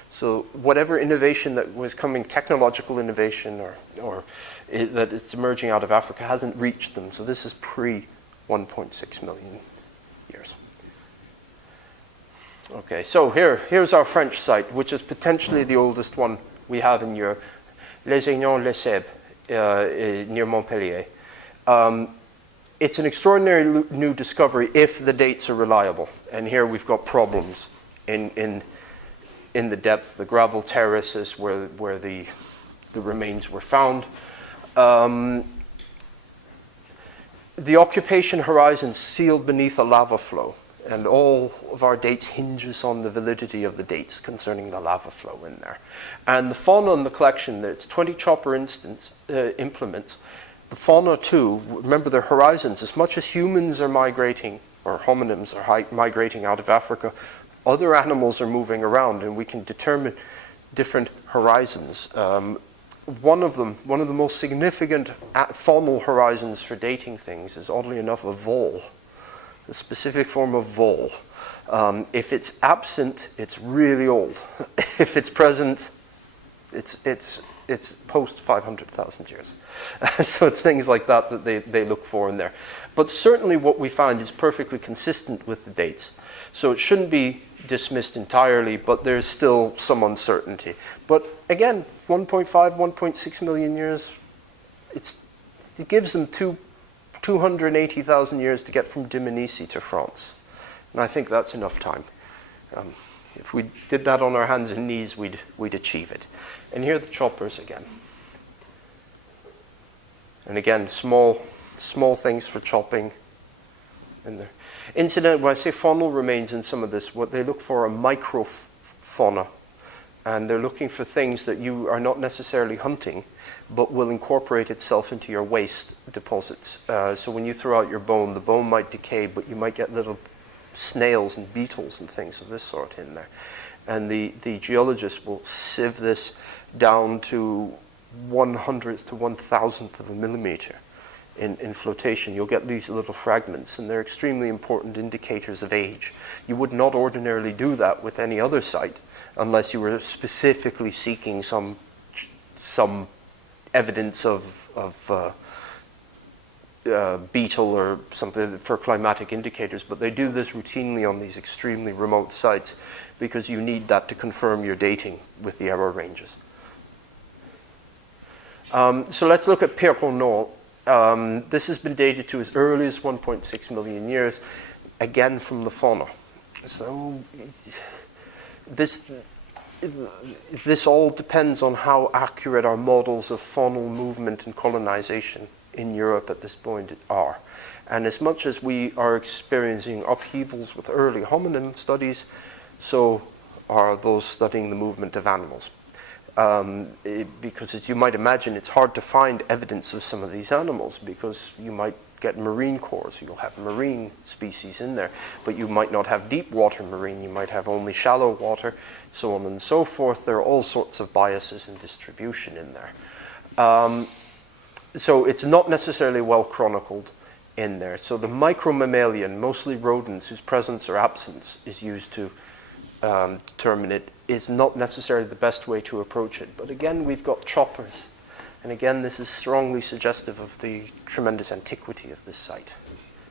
So whatever innovation that was coming, technological innovation or that it's emerging out of Africa, hasn't reached them. So this is pre 1.6 million years. Okay, so here's our French site, which is potentially the oldest one we have in Europe, Les Aignan-les-Sebes, near Montpellier. It's an extraordinary new discovery if the dates are reliable. And here we've got problems in the depth, the gravel terraces where the remains were found. The occupation horizon sealed beneath a lava flow, and all of our dates hinges on the validity of the dates concerning the lava flow in there. And the fauna in the collection, it's 20 chopper implements. The fauna too, remember their horizons, as much as humans are migrating, or hominids are migrating out of Africa, other animals are moving around, and we can determine different horizons. One of the most significant faunal horizons for dating things is, oddly enough, a vole, a specific form of vole. If it's absent, it's really old. If it's present, it's post 500,000 years. So it's things like that they look for in there. But certainly what we find is perfectly consistent with the dates. So it shouldn't be dismissed entirely, but there's still some uncertainty. But again, 1.5, 1.6 million years, it gives them 280,000 years to get from Dmanisi to France. And I think that's enough time. If we did that on our hands and knees, we'd achieve it. And here are the choppers again. And again, small things for chopping in there. Incidentally, when I say faunal remains in some of this, what they look for are microfauna. And they're looking for things that you are not necessarily hunting, but will incorporate itself into your waste deposits. So when you throw out your bone, the bone might decay, but you might get little snails and beetles and things of this sort in there. And the geologist will sieve this down to 1/100th to 1,000th of a millimeter in flotation. You'll get these little fragments, and they're extremely important indicators of age. You would not ordinarily do that with any other site unless you were specifically seeking some evidence of beetle or something for climatic indicators, but they do this routinely on these extremely remote sites because you need that to confirm your dating with the error ranges. So let's look at Pedersen. This has been dated to as early as 1.6 million years, again from the fauna. So this all depends on how accurate our models of faunal movement and colonization in Europe at this point are. And as much as we are experiencing upheavals with early hominin studies, so are those studying the movement of animals. Because as you might imagine, it's hard to find evidence of some of these animals because you might get marine cores, you'll have marine species in there, but you might not have deep water marine, you might have only shallow water, so on and so forth. There are all sorts of biases and distribution in there. So it's not necessarily well chronicled in there. So the micromammalian, mostly rodents whose presence or absence is used to determine it, is not necessarily the best way to approach it. But again, we've got choppers. And again, this is strongly suggestive of the tremendous antiquity of this site.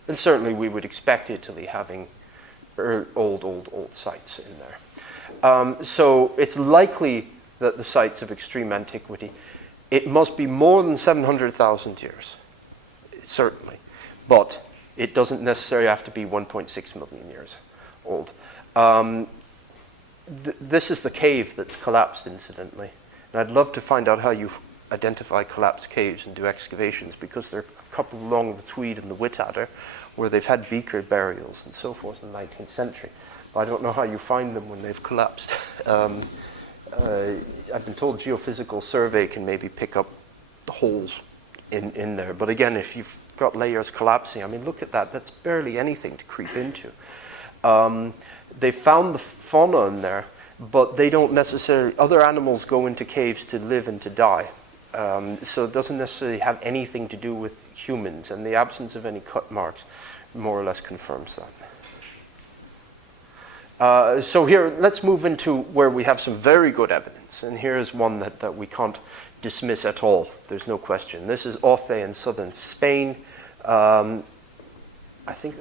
And certainly we would expect Italy having old sites in there. So it's likely that the sites of extreme antiquity, it must be more than 700,000 years, certainly. But it doesn't necessarily have to be 1.6 million years old. This is the cave that's collapsed, incidentally. And I'd love to find out how you identify collapsed caves and do excavations, because there are a couple along the Tweed and the Whitadder where they've had beaker burials and so forth in the 19th century. But I don't know how you find them when they've collapsed. I've been told geophysical survey can maybe pick up the holes in there. But again, if you've got layers collapsing, I mean, look at that. That's barely anything to creep into. They found the fauna in there, but they don't necessarily, other animals go into caves to live and to die. So it doesn't necessarily have anything to do with humans, and the absence of any cut marks more or less confirms that. So here, let's move into where we have some very good evidence, and here is one that we can't dismiss at all. There's no question. This is Othe in southern Spain. I think,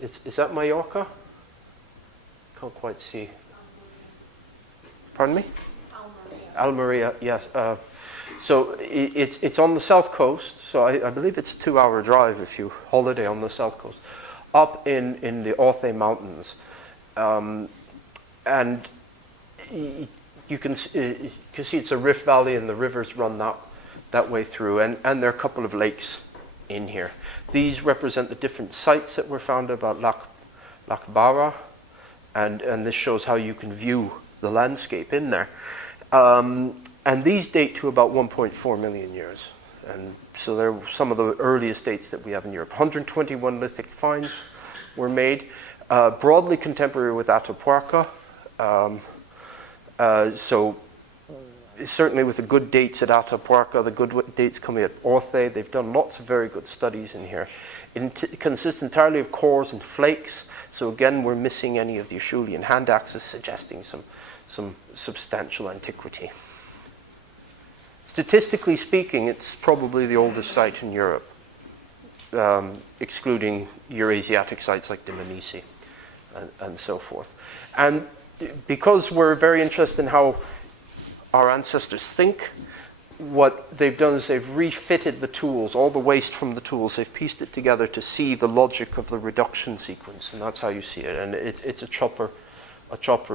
is that Mallorca? Can't quite see. Pardon me? Almeria, yes. So it's on the south coast. So I believe it's a 2-hour drive if you holiday on the south coast, up in the Othe Mountains, and you can see it's a rift valley, and the rivers run that way through, and there are a couple of lakes in here. These represent the different sites that were found about Lakbara, and this shows how you can view the landscape in there. And these date to about 1.4 million years. And so they're some of the earliest dates that we have in Europe. 121 lithic finds were made, broadly contemporary with Atapuerca. So certainly with the good dates at Atapuerca, the good dates coming at Othe, they've done lots of very good studies in here. It consists entirely of cores and flakes. So again, we're missing any of the Acheulean hand axes, suggesting some substantial antiquity. Statistically speaking, it's probably the oldest site in Europe, excluding Eurasiatic sites like Dmanisi and so forth. And because we're very interested in how our ancestors think, what they've done is they've refitted the tools, all the waste from the tools, they've pieced it together to see the logic of the reduction sequence, and that's how you see it. And it's a chopper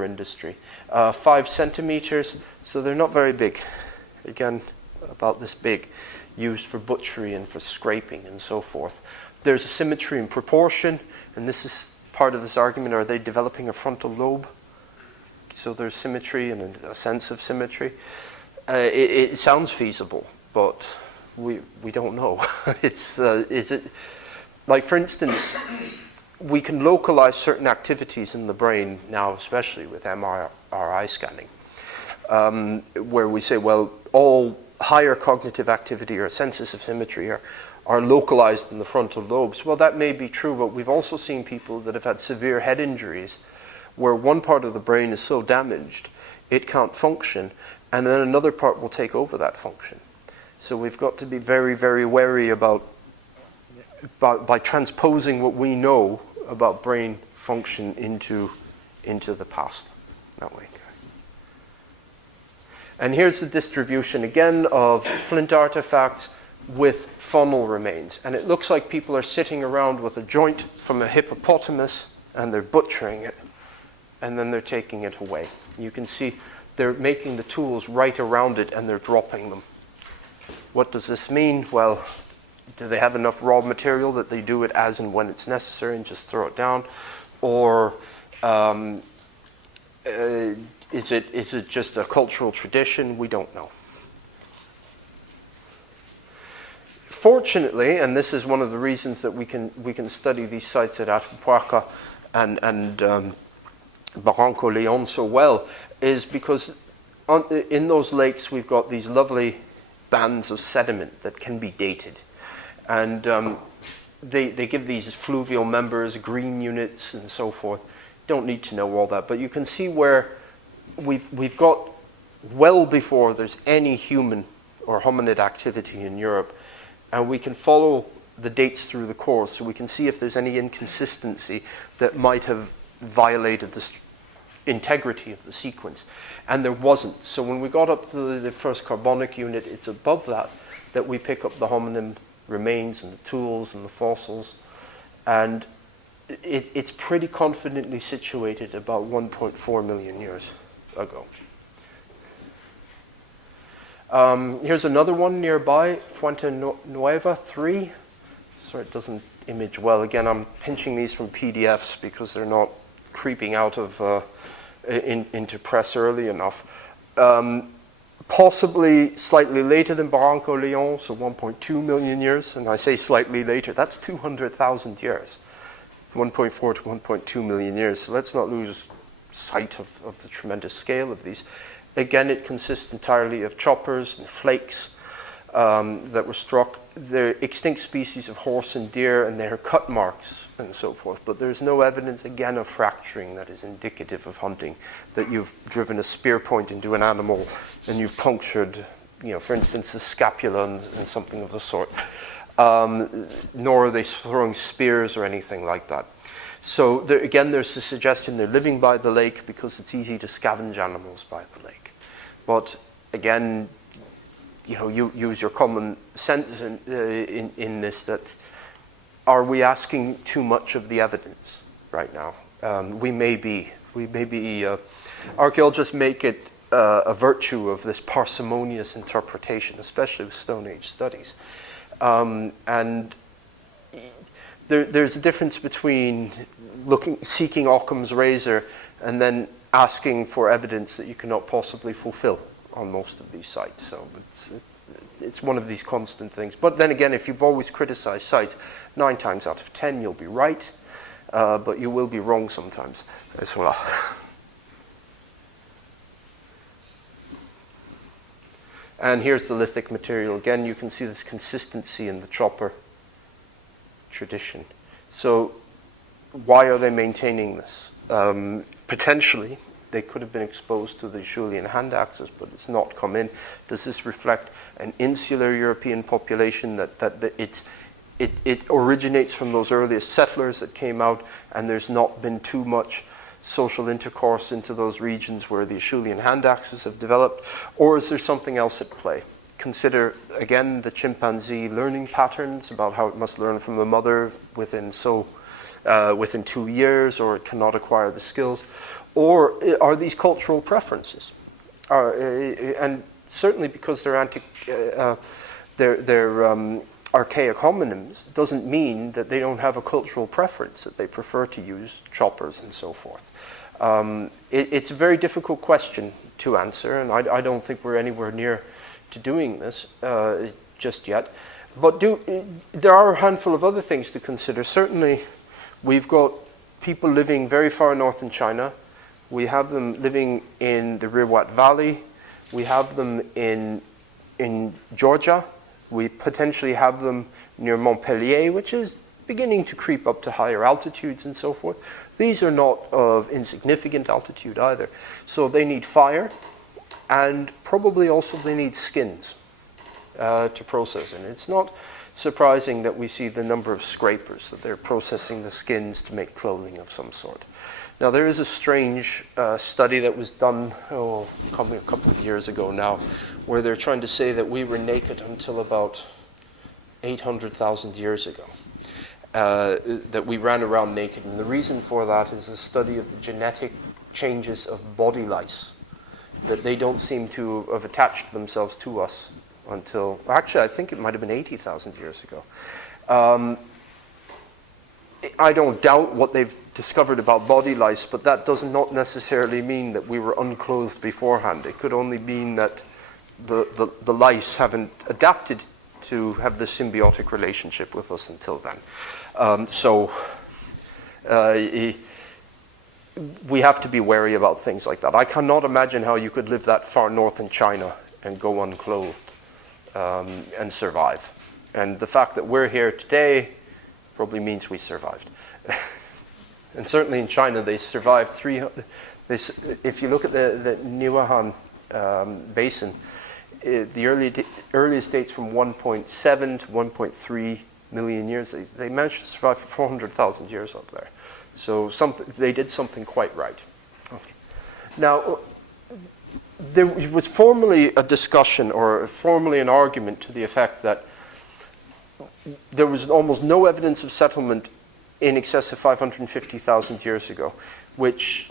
industry. 5 centimeters, so they're not very big. Again, about this big, used for butchery and for scraping and so forth. There's a symmetry in proportion, and this is part of this argument. Are they developing a frontal lobe? So there's symmetry and a sense of symmetry. It sounds feasible, but we don't know. Is it, like for instance, we can localize certain activities in the brain now, especially with MRI scanning, where we say, well, all higher cognitive activity or senses of symmetry are localized in the frontal lobes. Well, that may be true, but we've also seen people that have had severe head injuries where one part of the brain is so damaged it can't function, and then another part will take over that function. So we've got to be very, very wary about by transposing what we know about brain function into the past that way. And here's the distribution again of flint artifacts with faunal remains. And it looks like people are sitting around with a joint from a hippopotamus and they're butchering it. And then they're taking it away. You can see they're making the tools right around it and they're dropping them. What does this mean? Well, do they have enough raw material that they do it as and when it's necessary and just throw it down? Or is it just a cultural tradition? We don't know. Fortunately, and this is one of the reasons that we can study these sites at Atapuerca and Barranco Leon so well, is because in those lakes we've got these lovely bands of sediment that can be dated. And they give these fluvial members, green units, and so forth. Don't need to know all that, but you can see where we've got well before there's any human or hominid activity in Europe, and we can follow the dates through the course, so we can see if there's any inconsistency that might have violated the integrity of the sequence. And there wasn't. So when we got up to the first carbonic unit, it's above that we pick up the hominin remains and the tools and the fossils, and it's pretty confidently situated about 1.4 million years ago. Here's another one nearby, Fuente Nueva 3. Sorry, it doesn't image well. Again, I'm pinching these from PDFs because they're not creeping out of into press early enough. Possibly slightly later than Barranco Leon, so 1.2 million years. And I say slightly later, that's 200,000 years. 1.4 to 1.2 million years. So let's not lose sight of the tremendous scale of these. Again, it consists entirely of choppers and flakes that were struck. They're extinct species of horse and deer, and they're cut marks and so forth. But there's no evidence, again, of fracturing that is indicative of hunting, that you've driven a spear point into an animal and you've punctured, for instance, the scapula and something of the sort. Nor are they throwing spears or anything like that. So again, there's the suggestion they're living by the lake because it's easy to scavenge animals by the lake. But again, you use your common sense in this, that are we asking too much of the evidence right now? We may be. Archaeologists make it a virtue of this parsimonious interpretation, especially with Stone Age studies. And there's a difference between seeking Occam's razor and then asking for evidence that you cannot possibly fulfill on most of these sites. So it's one of these constant things. But then again, if you've always criticized sites, 9 times out of 10 you'll be right, but you will be wrong sometimes as well. And here's the lithic material. Again, you can see this consistency in the chopper tradition. So why are they maintaining this? Potentially, they could have been exposed to the Julian hand axes, but it's not come in. Does this reflect an insular European population that it originates from those earliest settlers that came out, and there's not been too much social intercourse into those regions where the Acheulean hand axes have developed? Or is there something else at play? Consider, again, the chimpanzee learning patterns about how it must learn from the mother within 2 years, or it cannot acquire the skills. Or are these cultural preferences? And certainly because they're archaic homonyms doesn't mean that they don't have a cultural preference, that they prefer to use choppers and so forth. It's a very difficult question to answer, and I don't think we're anywhere near to doing this just yet. But there are a handful of other things to consider. Certainly, we've got people living very far north in China. We have them living in the Riwat Valley. We have them in Georgia. We potentially have them near Montpellier, which is beginning to creep up to higher altitudes and so forth. These are not of insignificant altitude either. So they need fire. and probably also they need skins to process. And it's not surprising that we see the number of scrapers, that they're processing the skins to make clothing of some sort. Now, there is a strange study that was done, probably a couple of years ago now, where they're trying to say that we were naked until about 800,000 years ago, that we ran around naked. And the reason for that is a study of the genetic changes of body lice, that they don't seem to have attached themselves to us until, actually, I think it might have been 80,000 years ago. I don't doubt what they've discovered about body lice, but that does not necessarily mean that we were unclothed beforehand. It could only mean that the lice haven't adapted to have this symbiotic relationship with us until then. We have to be wary about things like that. I cannot imagine how you could live that far north in China and go unclothed and survive. And the fact that we're here today probably means we survived. And certainly in China, they survived 300. If you look at the Niuehan basin, the earliest dates from 1.7 to 1.3 million years. They managed to survive for 400,000 years up there. So they did something quite right. Okay. Now, there was formerly a discussion or formally an argument to the effect that there was almost no evidence of settlement in excess of 550,000 years ago, which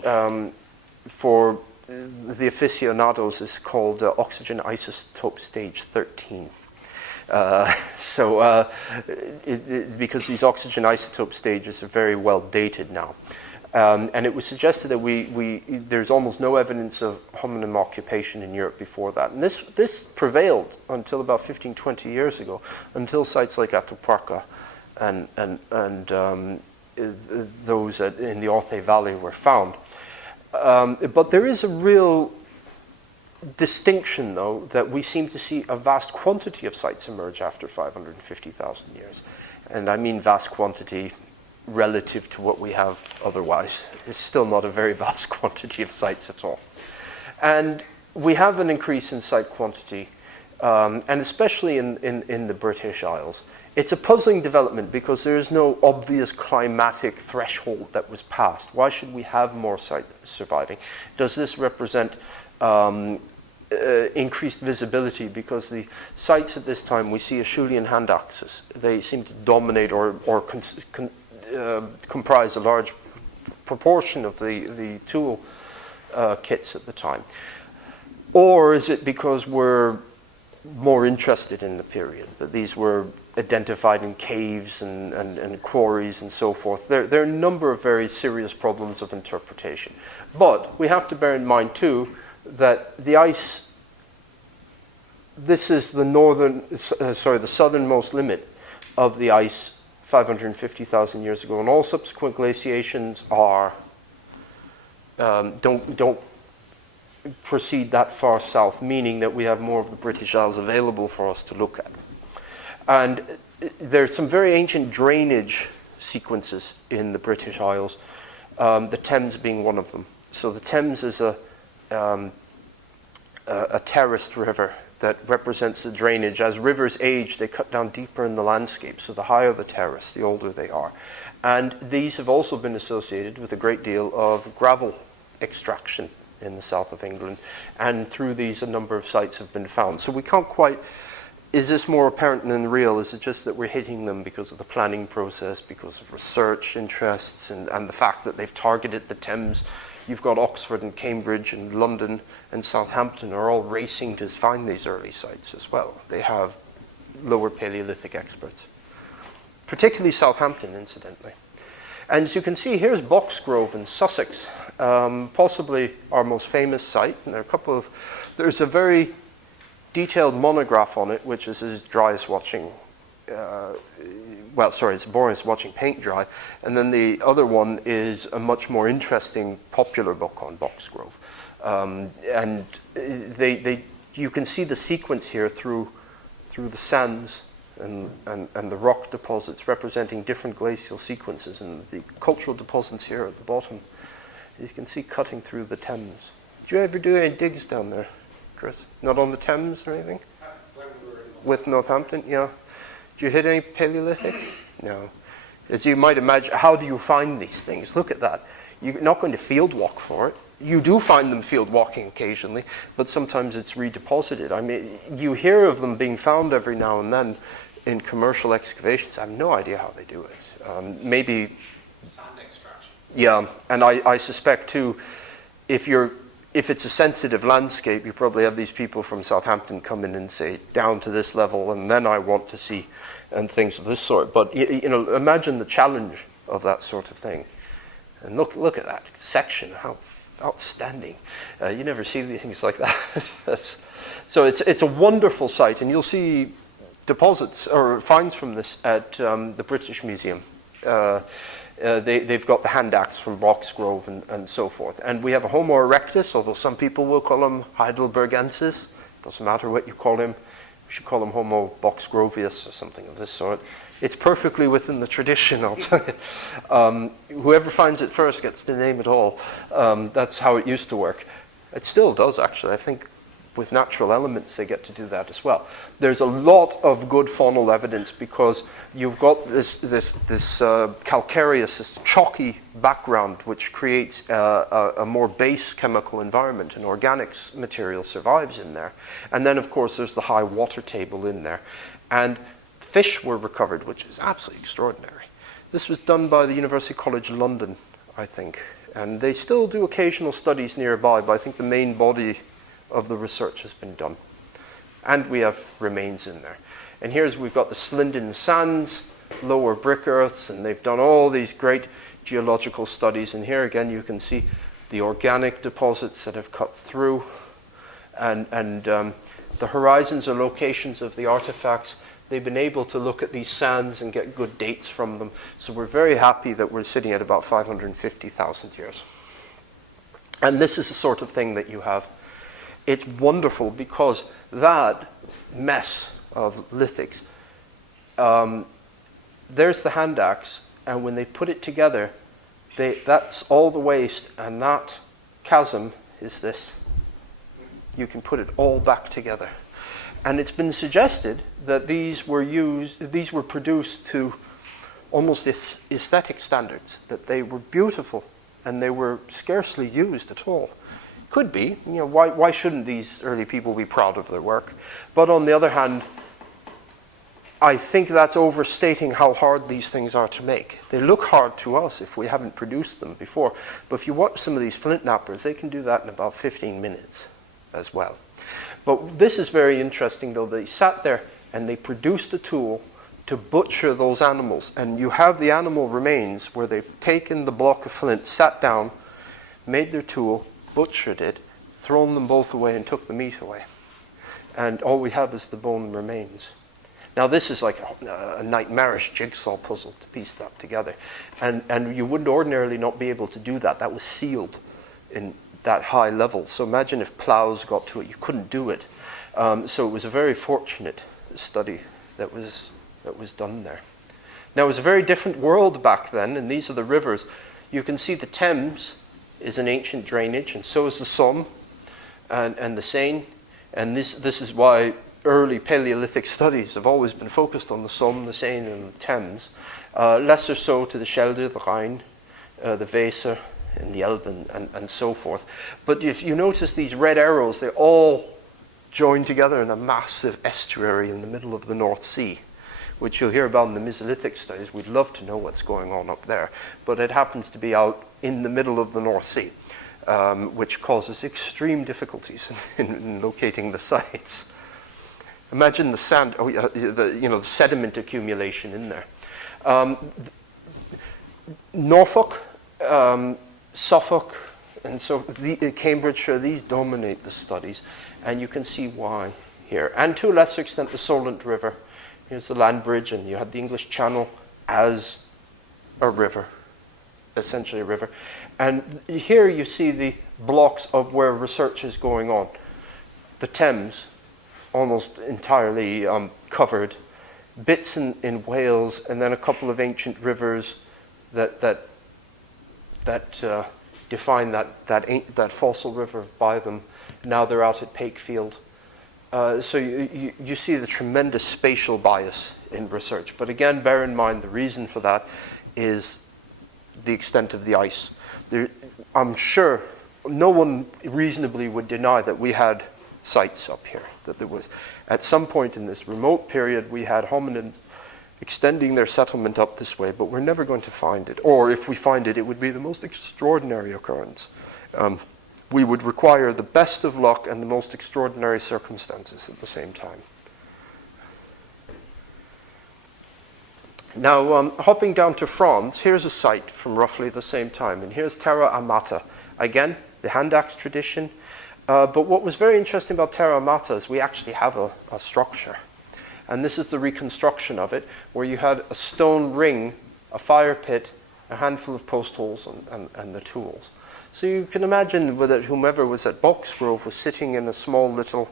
for the aficionados is called oxygen isotope stage 13. Because these oxygen isotope stages are very well dated now. And it was suggested that there's almost no evidence of hominin occupation in Europe before that. And this prevailed until about 15, 20 years ago, until sites like Atapuerca and those in the Orthe Valley were found. But there is a real distinction, though, that we seem to see a vast quantity of sites emerge after 550,000 years. And I mean vast quantity relative to what we have otherwise. It's still not a very vast quantity of sites at all. And we have an increase in site quantity, and especially in the British Isles. It's a puzzling development because there is no obvious climatic threshold that was passed. Why should we have more sites surviving? Does this represent increased visibility? Because the sites at this time, we see Acheulean hand axes. They seem to dominate or comprise a large proportion of the tool kits at the time. Or is it because we're more interested in the period, that these were identified in caves and quarries and so forth? There are a number of very serious problems of interpretation. But we have to bear in mind too that the ice, this is the southernmost limit of the ice 550,000 years ago, and all subsequent glaciations don't proceed that far south, meaning that we have more of the British Isles available for us to look at. And there's some very ancient drainage sequences in the British Isles, the Thames being one of them. So the Thames is a terraced river that represents the drainage. As rivers age, they cut down deeper in the landscape, so the higher the terrace, the older they are. And these have also been associated with a great deal of gravel extraction in the south of England, and through these a number of sites have been found. So we can't quite, is this more apparent than real? Is it just that we're hitting them because of the planning process, because of research interests, and the fact that they've targeted the Thames? You've got Oxford and Cambridge and London and Southampton are all racing to find these early sites as well. They have lower Paleolithic experts, particularly Southampton, incidentally. And as you can see, here's Boxgrove in Sussex, possibly our most famous site. And there's a very detailed monograph on it, which is as dry as watching, it's boring as watching paint dry. And then the other one is a much more interesting popular book on Boxgrove. And you can see the sequence here through the sands and the rock deposits representing different glacial sequences, and the cultural deposits here at the bottom, you can see cutting through the Thames. Did you ever do any digs down there? Chris? Not on the Thames or anything? When we were in With Northampton, yeah. Did you hit any Paleolithic? No. As you might imagine, how do you find these things? Look at that. You're not going to field walk for it. You do find them field walking occasionally, but sometimes it's redeposited. I mean, you hear of them being found every now and then in commercial excavations. I have no idea how they do it. Maybe sand extraction. yeah, and I suspect too, if it's a sensitive landscape, you probably have these people from Southampton come in and say, down to this level, and then I want to see, and things of this sort. But you know, imagine the challenge of that sort of thing. And look at that section, how outstanding. You never see things like that. So it's a wonderful site, and you'll see deposits or finds from this at the British Museum. They've got the hand axe from Boxgrove and so forth. And we have a Homo erectus, although some people will call him Heidelbergensis. Doesn't matter what you call him. We should call him Homo Boxgrovius or something of this sort. It's perfectly within the tradition, I'll tell you. Whoever finds it first gets to name it all. That's how it used to work. It still does, actually. I think with natural elements, they get to do that as well. There's a lot of good faunal evidence because you've got this calcareous, this chalky background, which creates a more base chemical environment, and organics material survives in there. And then, of course, there's the high water table in there. And fish were recovered, which is absolutely extraordinary. This was done by the University College London, I think. And they still do occasional studies nearby, but I think the main body of the research has been done. And we have remains in there. And we've got the Slinden Sands, lower brick earths, and they've done all these great geological studies. And here again you can see the organic deposits that have cut through, and the horizons or locations of the artifacts. They've been able to look at these sands and get good dates from them. So we're very happy that we're sitting at about 550,000 years. And this is the sort of thing that you have. It's wonderful because that mess of lithics, there's the hand axe, and when they put it together, that's all the waste, and that chasm is this. You can put it all back together. And it's been suggested that these were produced to almost aesthetic standards, that they were beautiful and they were scarcely used at all. Could be, you know, why shouldn't these early people be proud of their work? But on the other hand, I think that's overstating how hard these things are to make. They look hard to us if we haven't produced them before. But if you watch some of these flint knappers, they can do that in about 15 minutes as well. But this is very interesting, though. They sat there and they produced a tool to butcher those animals. And you have the animal remains where they've taken the block of flint, sat down, made their tool, butchered it, thrown them both away and took the meat away. And all we have is the bone remains. Now this is like a nightmarish jigsaw puzzle to piece that together. And you wouldn't ordinarily not be able to do that. That was sealed in that high level. So imagine if plows got to it, you couldn't do it. So it was a very fortunate study that was done there. Now it was a very different world back then, and these are the rivers. You can see the Thames is an ancient drainage, and so is the Somme and the Seine. And this is why early Paleolithic studies have always been focused on the Somme, the Seine, and the Thames. Lesser so to the Schelde, the Rhine, the Weser, and the Elbe, and so forth. But if you notice these red arrows, they all join together in a massive estuary in the middle of the North Sea, which you'll hear about in the Mesolithic studies. We'd love to know what's going on up there. But it happens to be out in the middle of the North Sea, which causes extreme difficulties in locating the sites. Imagine the sand, the sediment accumulation in there. Norfolk, Suffolk, and so Cambridgeshire, these dominate the studies, and you can see why here. And to a lesser extent, the Solent River. Here's the land bridge, and you had the English Channel as a river, essentially a river. And here you see the blocks of where research is going on. The Thames, almost entirely covered, bits in Wales, and then a couple of ancient rivers that define that fossil river of Bytham, Now they're out at Pakefield. So you see the tremendous spatial bias in research. But again, bear in mind the reason for that is the extent of the ice. I'm sure no one reasonably would deny that we had sites up here, that there was, at some point in this remote period, we had hominids extending their settlement up this way, but we're never going to find it. Or if we find it, it would be the most extraordinary occurrence. We would require the best of luck and the most extraordinary circumstances at the same time. Now, hopping down to France, here's a site from roughly the same time, and here's Terra Amata. Again, the hand axe tradition. But what was very interesting about Terra Amata is we actually have a structure. And this is the reconstruction of it, where you had a stone ring, a fire pit, a handful of post holes, and the tools. So you can imagine that whomever was at Boxgrove was sitting in a small little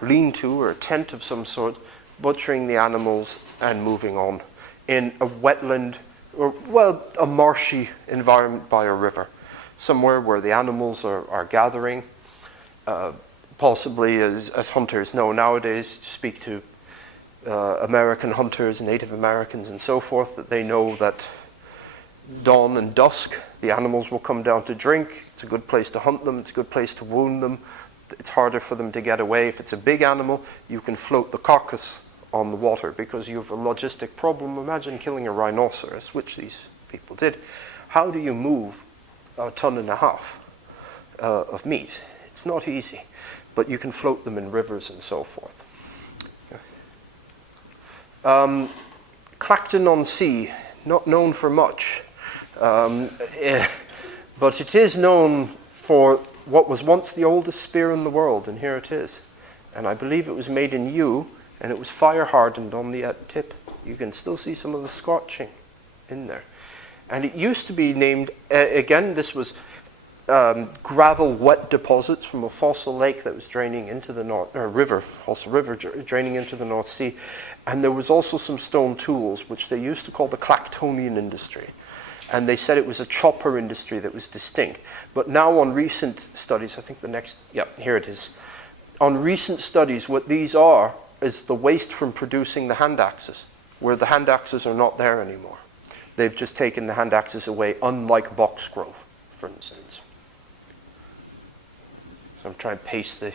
lean-to or a tent of some sort, butchering the animals and moving on in a wetland, or, well, a marshy environment by a river, somewhere where the animals are gathering, possibly as hunters know nowadays, to speak to American hunters, Native Americans and so forth, that they know that dawn and dusk, the animals will come down to drink. It's a good place to hunt them. It's a good place to wound them. It's harder for them to get away. If it's a big animal, you can float the carcass on the water because you have a logistic problem. Imagine killing a rhinoceros, which these people did. How do you move 1.5 tons of meat? It's not easy, but you can float them in rivers and so forth. Clacton-on-Sea, not known for much. But it is known for what was once the oldest spear in the world, and here it is. And I believe it was made in yew, and it was fire hardened on the tip. You can still see some of the scorching in there. And it used to be named, again, this was gravel wet deposits from a fossil lake that was draining into the fossil river draining into the North Sea. And there was also some stone tools, which they used to call the Clactonian industry. And they said it was a chopper industry that was distinct. But now on recent studies, I think here it is. On recent studies, what these are is the waste from producing the hand axes, where the hand axes are not there anymore. They've just taken the hand axes away, unlike Boxgrove, for instance. So I'm trying to paste so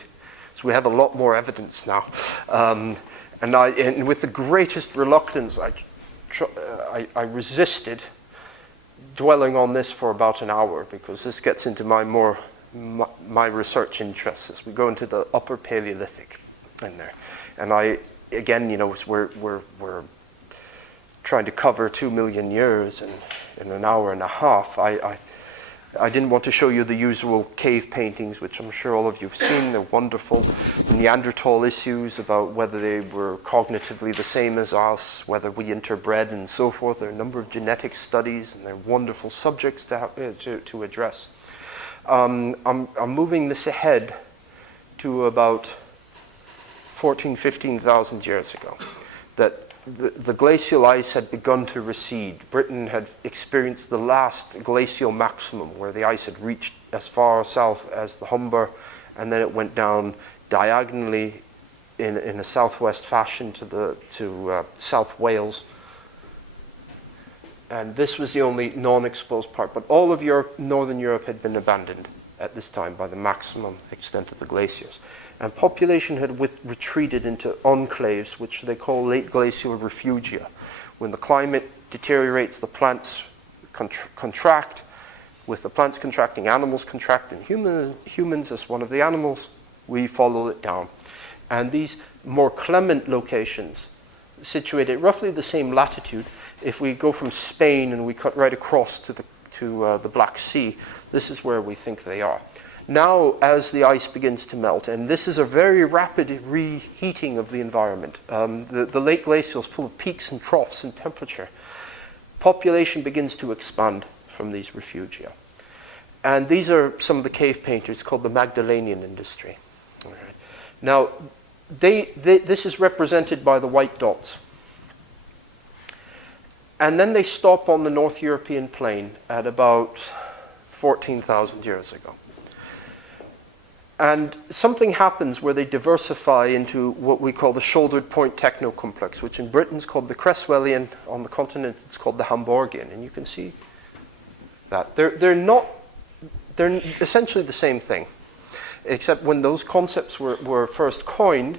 we have a lot more evidence now. And with the greatest reluctance, I resisted dwelling on this for about an hour, because this gets into my research interests as we go into the upper Paleolithic in there. And again, we're trying to cover 2 million years in an hour and a half. I didn't want to show you the usual cave paintings, which I'm sure all of you have seen. They're wonderful. The Neanderthal issues about whether they were cognitively the same as us, whether we interbred and so forth. There are a number of genetic studies, and they're wonderful subjects to address. I'm moving this ahead to about 15,000 years ago, that the glacial ice had begun to recede. Britain had experienced the last glacial maximum, where the ice had reached as far south as the Humber, and then it went down diagonally in a southwest fashion to South Wales. And this was the only non-exposed part. But all of northern Europe had been abandoned at this time by the maximum extent of the glaciers. And population had retreated into enclaves, which they call late glacial refugia. When the climate deteriorates, the plants contract. With the plants contracting, animals contract, and humans, as one of the animals, we follow it down. And these more clement locations, situated at roughly the same latitude, if we go from Spain and we cut right across to the Black Sea, this is where we think they are. Now, as the ice begins to melt, and this is a very rapid reheating of the environment, the late glacial is full of peaks and troughs in temperature. Population begins to expand from these refugia. And these are some of the cave painters called the Magdalenian industry. All right. Now, this is represented by the white dots. And then they stop on the North European plain at about 14,000 years ago. And something happens where they diversify into what we call the shouldered point technocomplex, which in Britain is called the Creswellian, on the continent it's called the Hamburgian. And you can see that. They're essentially the same thing, except when those concepts were first coined,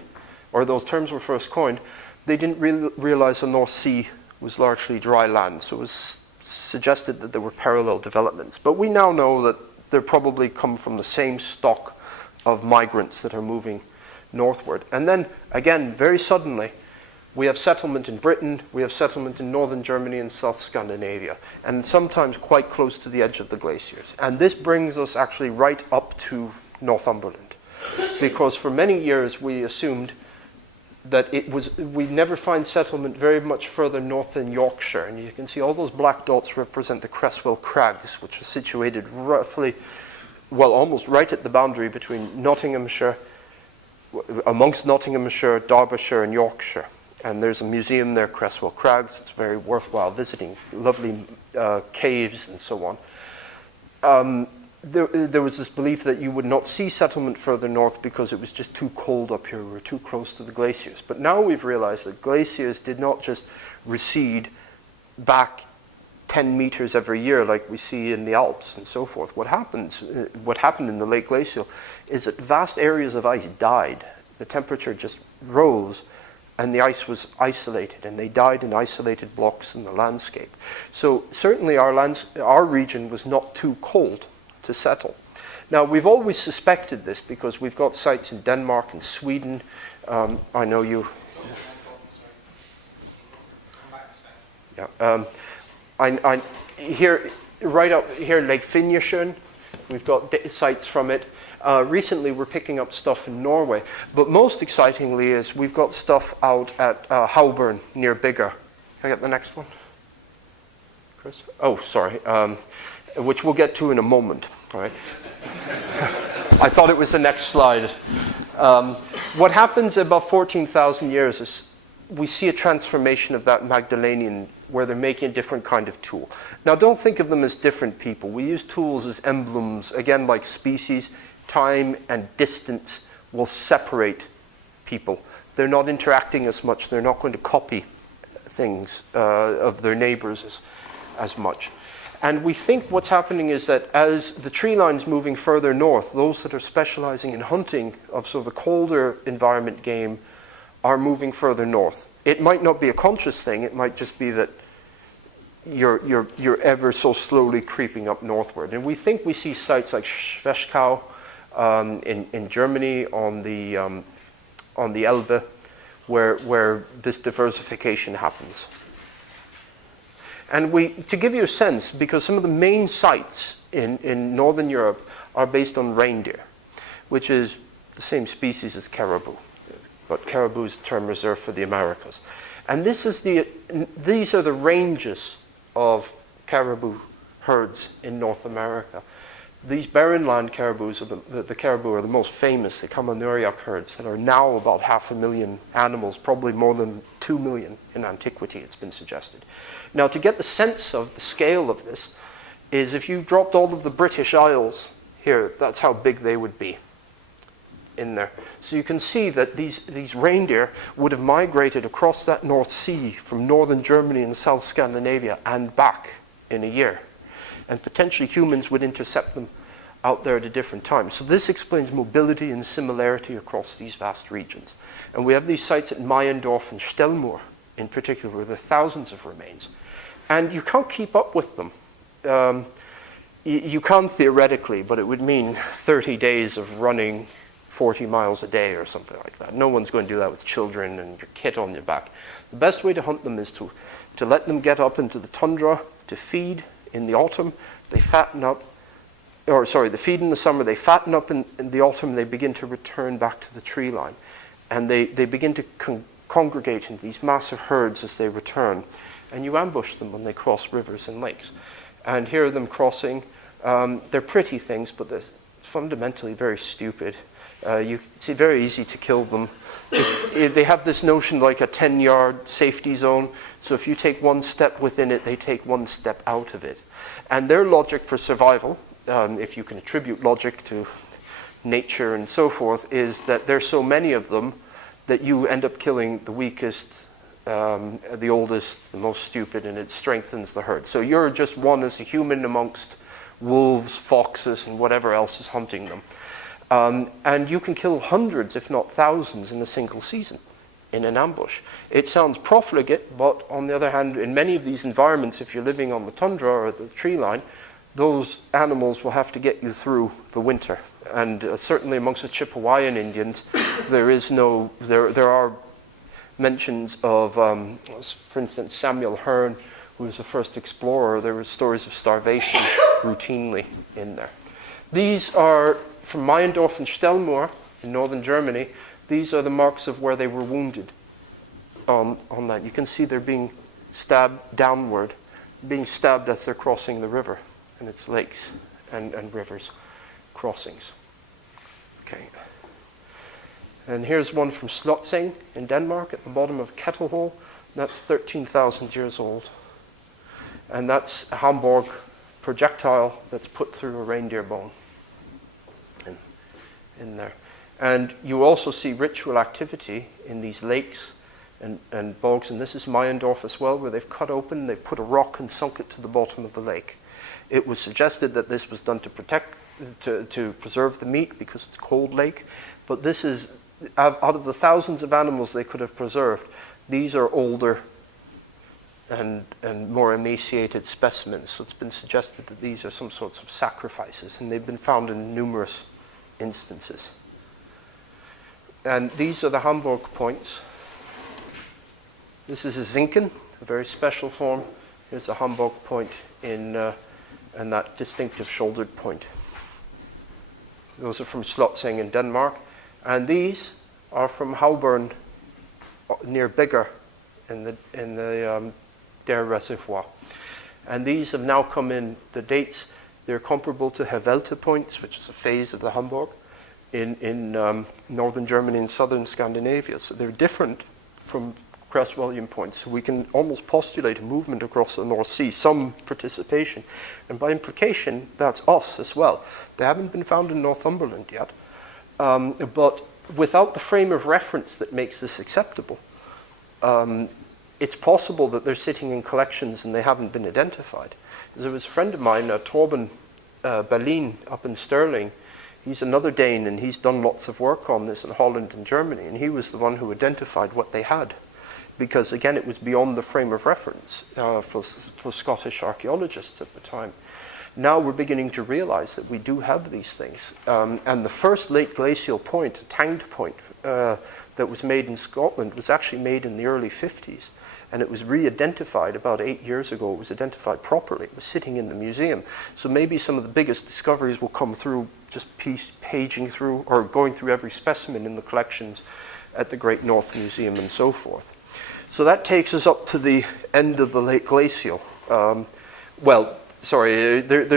or those terms were first coined, they didn't realize the North Sea was largely dry land, so it was suggested that there were parallel developments. But we now know that they probably come from the same stock of migrants that are moving northward. And then, again, very suddenly, we have settlement in Britain, we have settlement in northern Germany and South Scandinavia, and sometimes quite close to the edge of the glaciers. And this brings us actually right up to Northumberland, because for many years we assumed that we never find settlement very much further north than Yorkshire. And you can see all those black dots represent the Creswell Crags, which are situated roughly, well, almost right at the boundary between Nottinghamshire, amongst Nottinghamshire, Derbyshire, and Yorkshire. And there's a museum there, Creswell Crags. It's very worthwhile visiting. Lovely caves and so on. There was this belief that you would not see settlement further north because it was just too cold up here. We were too close to the glaciers. But now we've realized that glaciers did not just recede back 10 meters every year like we see in the Alps and so forth. What happened in the late glacial is that vast areas of ice died. The temperature just rose and the ice was isolated, and they died in isolated blocks in the landscape. So certainly our region was not too cold to settle. Now, we've always suspected this because we've got sites in Denmark and Sweden. I know you... Yeah. Here, right up here, Lake Finjasjön, we've got sites from it. Recently, we're picking up stuff in Norway. But most excitingly is we've got stuff out at Hauburn near Biggar. Can I get the next one? Chris? Oh, sorry. Which we'll get to in a moment. All right. I thought it was the next slide. What happens about 14,000 years is we see a transformation of that Magdalenian where they're making a different kind of tool. Now, don't think of them as different people. We use tools as emblems, again, like species. Time and distance will separate people. They're not interacting as much. They're not going to copy things of their neighbors as much. And we think what's happening is that as the tree line's moving further north, those that are specializing in hunting of sort of the colder environment game are moving further north. It might not be a conscious thing. It might just be that you're ever so slowly creeping up northward. And we think we see sites like Schwächkau in Germany on the Elbe, where this diversification happens. And to give you a sense, because some of the main sites in Northern Europe are based on reindeer, which is the same species as caribou, but caribou is a term reserved for the Americas. And these are the ranges of caribou herds in North America. These barren land caribous, the caribou are the most famous. They come on the Uriak herds that are now about 500,000 animals, probably more than 2 million in antiquity, it's been suggested. Now, to get the sense of the scale of this is if you dropped all of the British Isles here, that's how big they would be in there. So you can see that these reindeer would have migrated across that North Sea from northern Germany and South Scandinavia and back in a year. And potentially humans would intercept them out there at a different time. So this explains mobility and similarity across these vast regions. And we have these sites at Meyendorf and Stellmoor in particular, where there are thousands of remains. And you can't keep up with them. You can theoretically, but it would mean 30 days of running 40 miles a day or something like that. No one's going to do that with children and your kit on your back. The best way to hunt them is to let them get up into the tundra to feed in the autumn. They fatten up, they feed in the summer, they fatten up in the autumn, they begin to return back to the tree line. And they begin to congregate into these massive herds as they return. And you ambush them when they cross rivers and lakes. And here are them crossing. They're pretty things, but they're fundamentally very stupid. It's very easy to kill them. They have this notion like a 10-yard safety zone. So if you take one step within it, they take one step out of it. And their logic for survival, if you can attribute logic to nature and so forth, is that there's so many of them that you end up killing the weakest, the oldest, the most stupid, and it strengthens the herd. So you're just one as a human amongst wolves, foxes, and whatever else is hunting them. And you can kill hundreds, if not thousands, in a single season in an ambush. It sounds profligate, but on the other hand, in many of these environments, if you're living on the tundra or the tree line, those animals will have to get you through the winter. And certainly amongst the Chippewayan Indians, there are mentions of, for instance, Samuel Hearne, who was the first explorer. There were stories of starvation routinely in there. These are from Meyendorf and Stellmoor in northern Germany. These are the marks of where they were wounded on that. You can see they're being stabbed downward, being stabbed as they're crossing the river, and it's lakes and rivers crossings. Okay. And here's one from Slotseng in Denmark at the bottom of Kettlehall. That's 13,000 years old. And that's a Hamburg projectile that's put through a reindeer bone in there. And you also see ritual activity in these lakes and bogs, and this is Meyendorf as well, where they've cut open, they've put a rock and sunk it to the bottom of the lake. It was suggested that this was done to preserve the meat because it's a cold lake, but this is, out of the thousands of animals they could have preserved, these are older and more emaciated specimens. So it's been suggested that these are some sorts of sacrifices, and they've been found in numerous instances. And these are the Hamburg points. This is a Zinken, a very special form. Here's a Hamburg point and that distinctive shouldered point. Those are from Slotseng in Denmark. And these are from Hauburn near Bigger in the Der Reservoir. And these have now come in, the dates, they're comparable to Hevelte points, which is a phase of the Hamburg in northern Germany and southern Scandinavia. So they're different from Creswellian points. So we can almost postulate a movement across the North Sea, some participation. And by implication, that's us as well. They haven't been found in Northumberland yet. But without the frame of reference that makes this acceptable, it's possible that they're sitting in collections and they haven't been identified. There was a friend of mine, Torben Berlin, up in Stirling. He's another Dane, and he's done lots of work on this in Holland and Germany, and he was the one who identified what they had. Because, again, it was beyond the frame of reference for Scottish archaeologists at the time. Now we're beginning to realize that we do have these things. And the first late glacial point, a tanged point, that was made in Scotland was actually made in the early 50s. And it was re-identified about 8 years ago. It was identified properly. It was sitting in the museum. So maybe some of the biggest discoveries will come through just paging through or going through every specimen in the collections at the Great North Museum and so forth. So that takes us up to the end of the late glacial. There's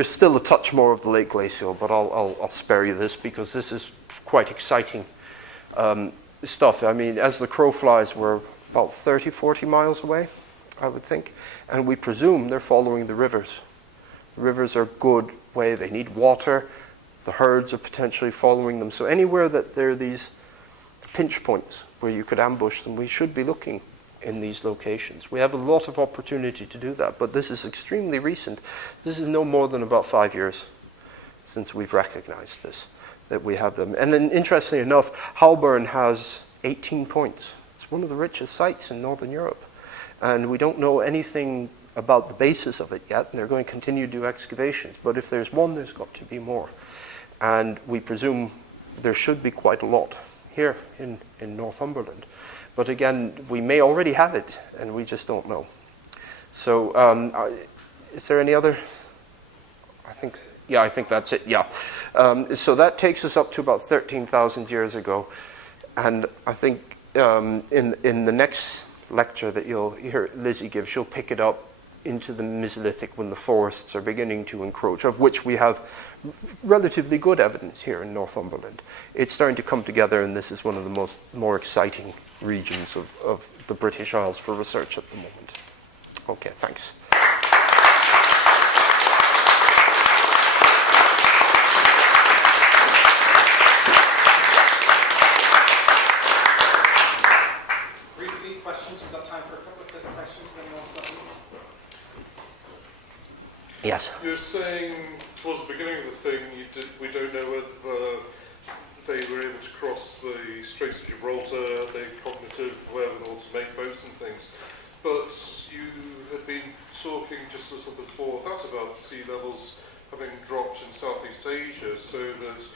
still a touch more of the late glacial, but I'll spare you this because this is quite exciting stuff. I mean, as the crow flies, we're about 30, 40 miles away, I would think. And we presume they're following the rivers. The rivers are a good way. They need water. The herds are potentially following them. So anywhere that there are these pinch points where you could ambush them, we should be looking in these locations. We have a lot of opportunity to do that, but this is extremely recent. This is no more than about 5 years since we've recognized this, that we have them. And then, interestingly enough, Hauburn has 18 points. It's one of the richest sites in Northern Europe. And we don't know anything about the basis of it yet, and they're going to continue to do excavations. But if there's one, there's got to be more. And we presume there should be quite a lot here in Northumberland. But again, we may already have it, and we just don't know. So is there any other? I think that's it, yeah. So that takes us up to about 13,000 years ago. And I think in the next lecture that you'll hear Lizzie give, she'll pick it up into the Mesolithic when the forests are beginning to encroach, of which we have relatively good evidence here in Northumberland. It's starting to come together, and this is one of the more exciting regions of the British Isles for research at the moment. Okay, thanks. Yes. You're saying towards the beginning of the thing, we don't know whether they were able to cross the Straits of Gibraltar, their cognitive wherewithal to make boats and things. But you had been talking just a little before that about sea levels having dropped in Southeast Asia, so that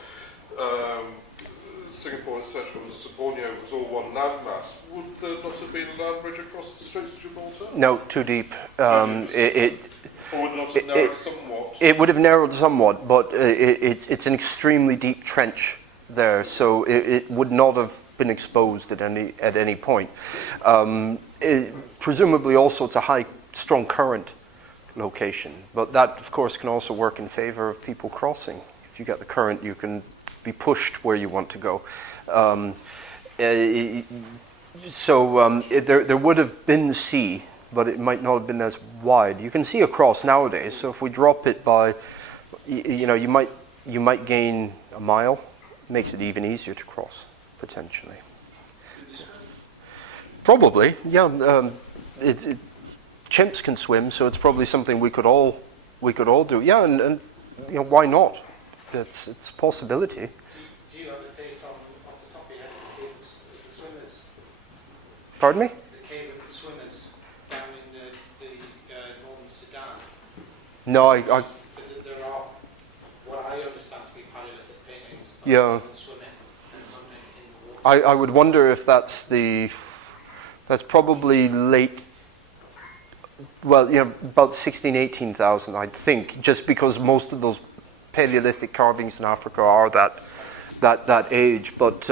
Singapore, etc., Borneo was all one landmass. Would there not have been a land bridge across the Straits of Gibraltar? No, too deep. Or would it not have narrowed somewhat? It would have narrowed somewhat, but it's an extremely deep trench there, so it would not have been exposed at any point. Presumably also it's a high, strong current location, but that of course can also work in favor of people crossing. If you get the current, you can be pushed where you want to go. There would have been the sea, but it might not have been as wide. You can see across nowadays, so if we drop it by, you might gain a mile. Makes it even easier to cross, potentially. Probably, yeah. Chimps can swim, so it's probably something we could all do. Yeah, and why not? It's a possibility. Do you have a date off the top of your head of the swimmers? Pardon me? The cave of the swimmers down in the northern Sudan. No, There are what I understand to be Paleolithic paintings. Yeah. Swimming and hunting in the water. I would wonder if that's probably late. Well, about 16,000, 18,000, I'd think, just because most of those Paleolithic carvings in Africa are that age. But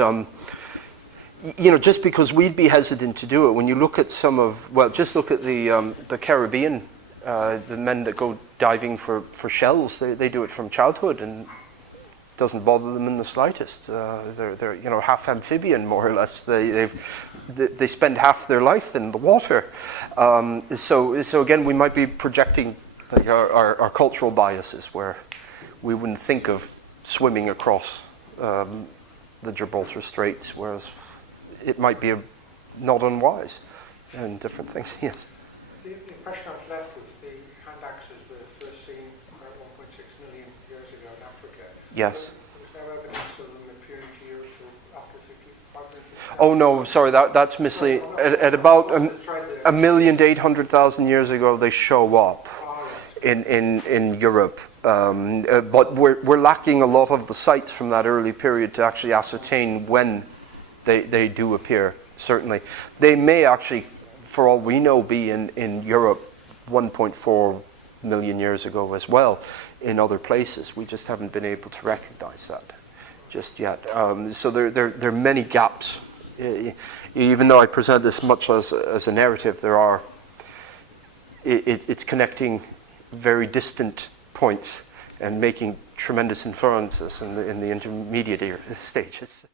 just because we'd be hesitant to do it, when you look at just look at the Caribbean, the men that go diving for shells, they do it from childhood, and it doesn't bother them in the slightest. They're half amphibian, more or less. They spend half their life in the water. So again, we might be projecting our cultural biases where we wouldn't think of swimming across the Gibraltar Straits, whereas it might be not unwise and different things. Yes. The impression I was left with, the hand axes were first seen about 1.6 million years ago in Africa. Yes. There's no evidence of them appearing to Europe until after 550. Oh no, sorry, that's misleading. At about 1,000,000 to 800,000 years ago, they show up in Europe. But we're lacking a lot of the sites from that early period to actually ascertain when they do appear, certainly. They may actually, for all we know, be in Europe 1.4 million years ago as well in other places. We just haven't been able to recognize that just yet. So there are many gaps. Even though I present this much as a narrative, it's connecting very distant points and making tremendous inferences in the intermediate stages.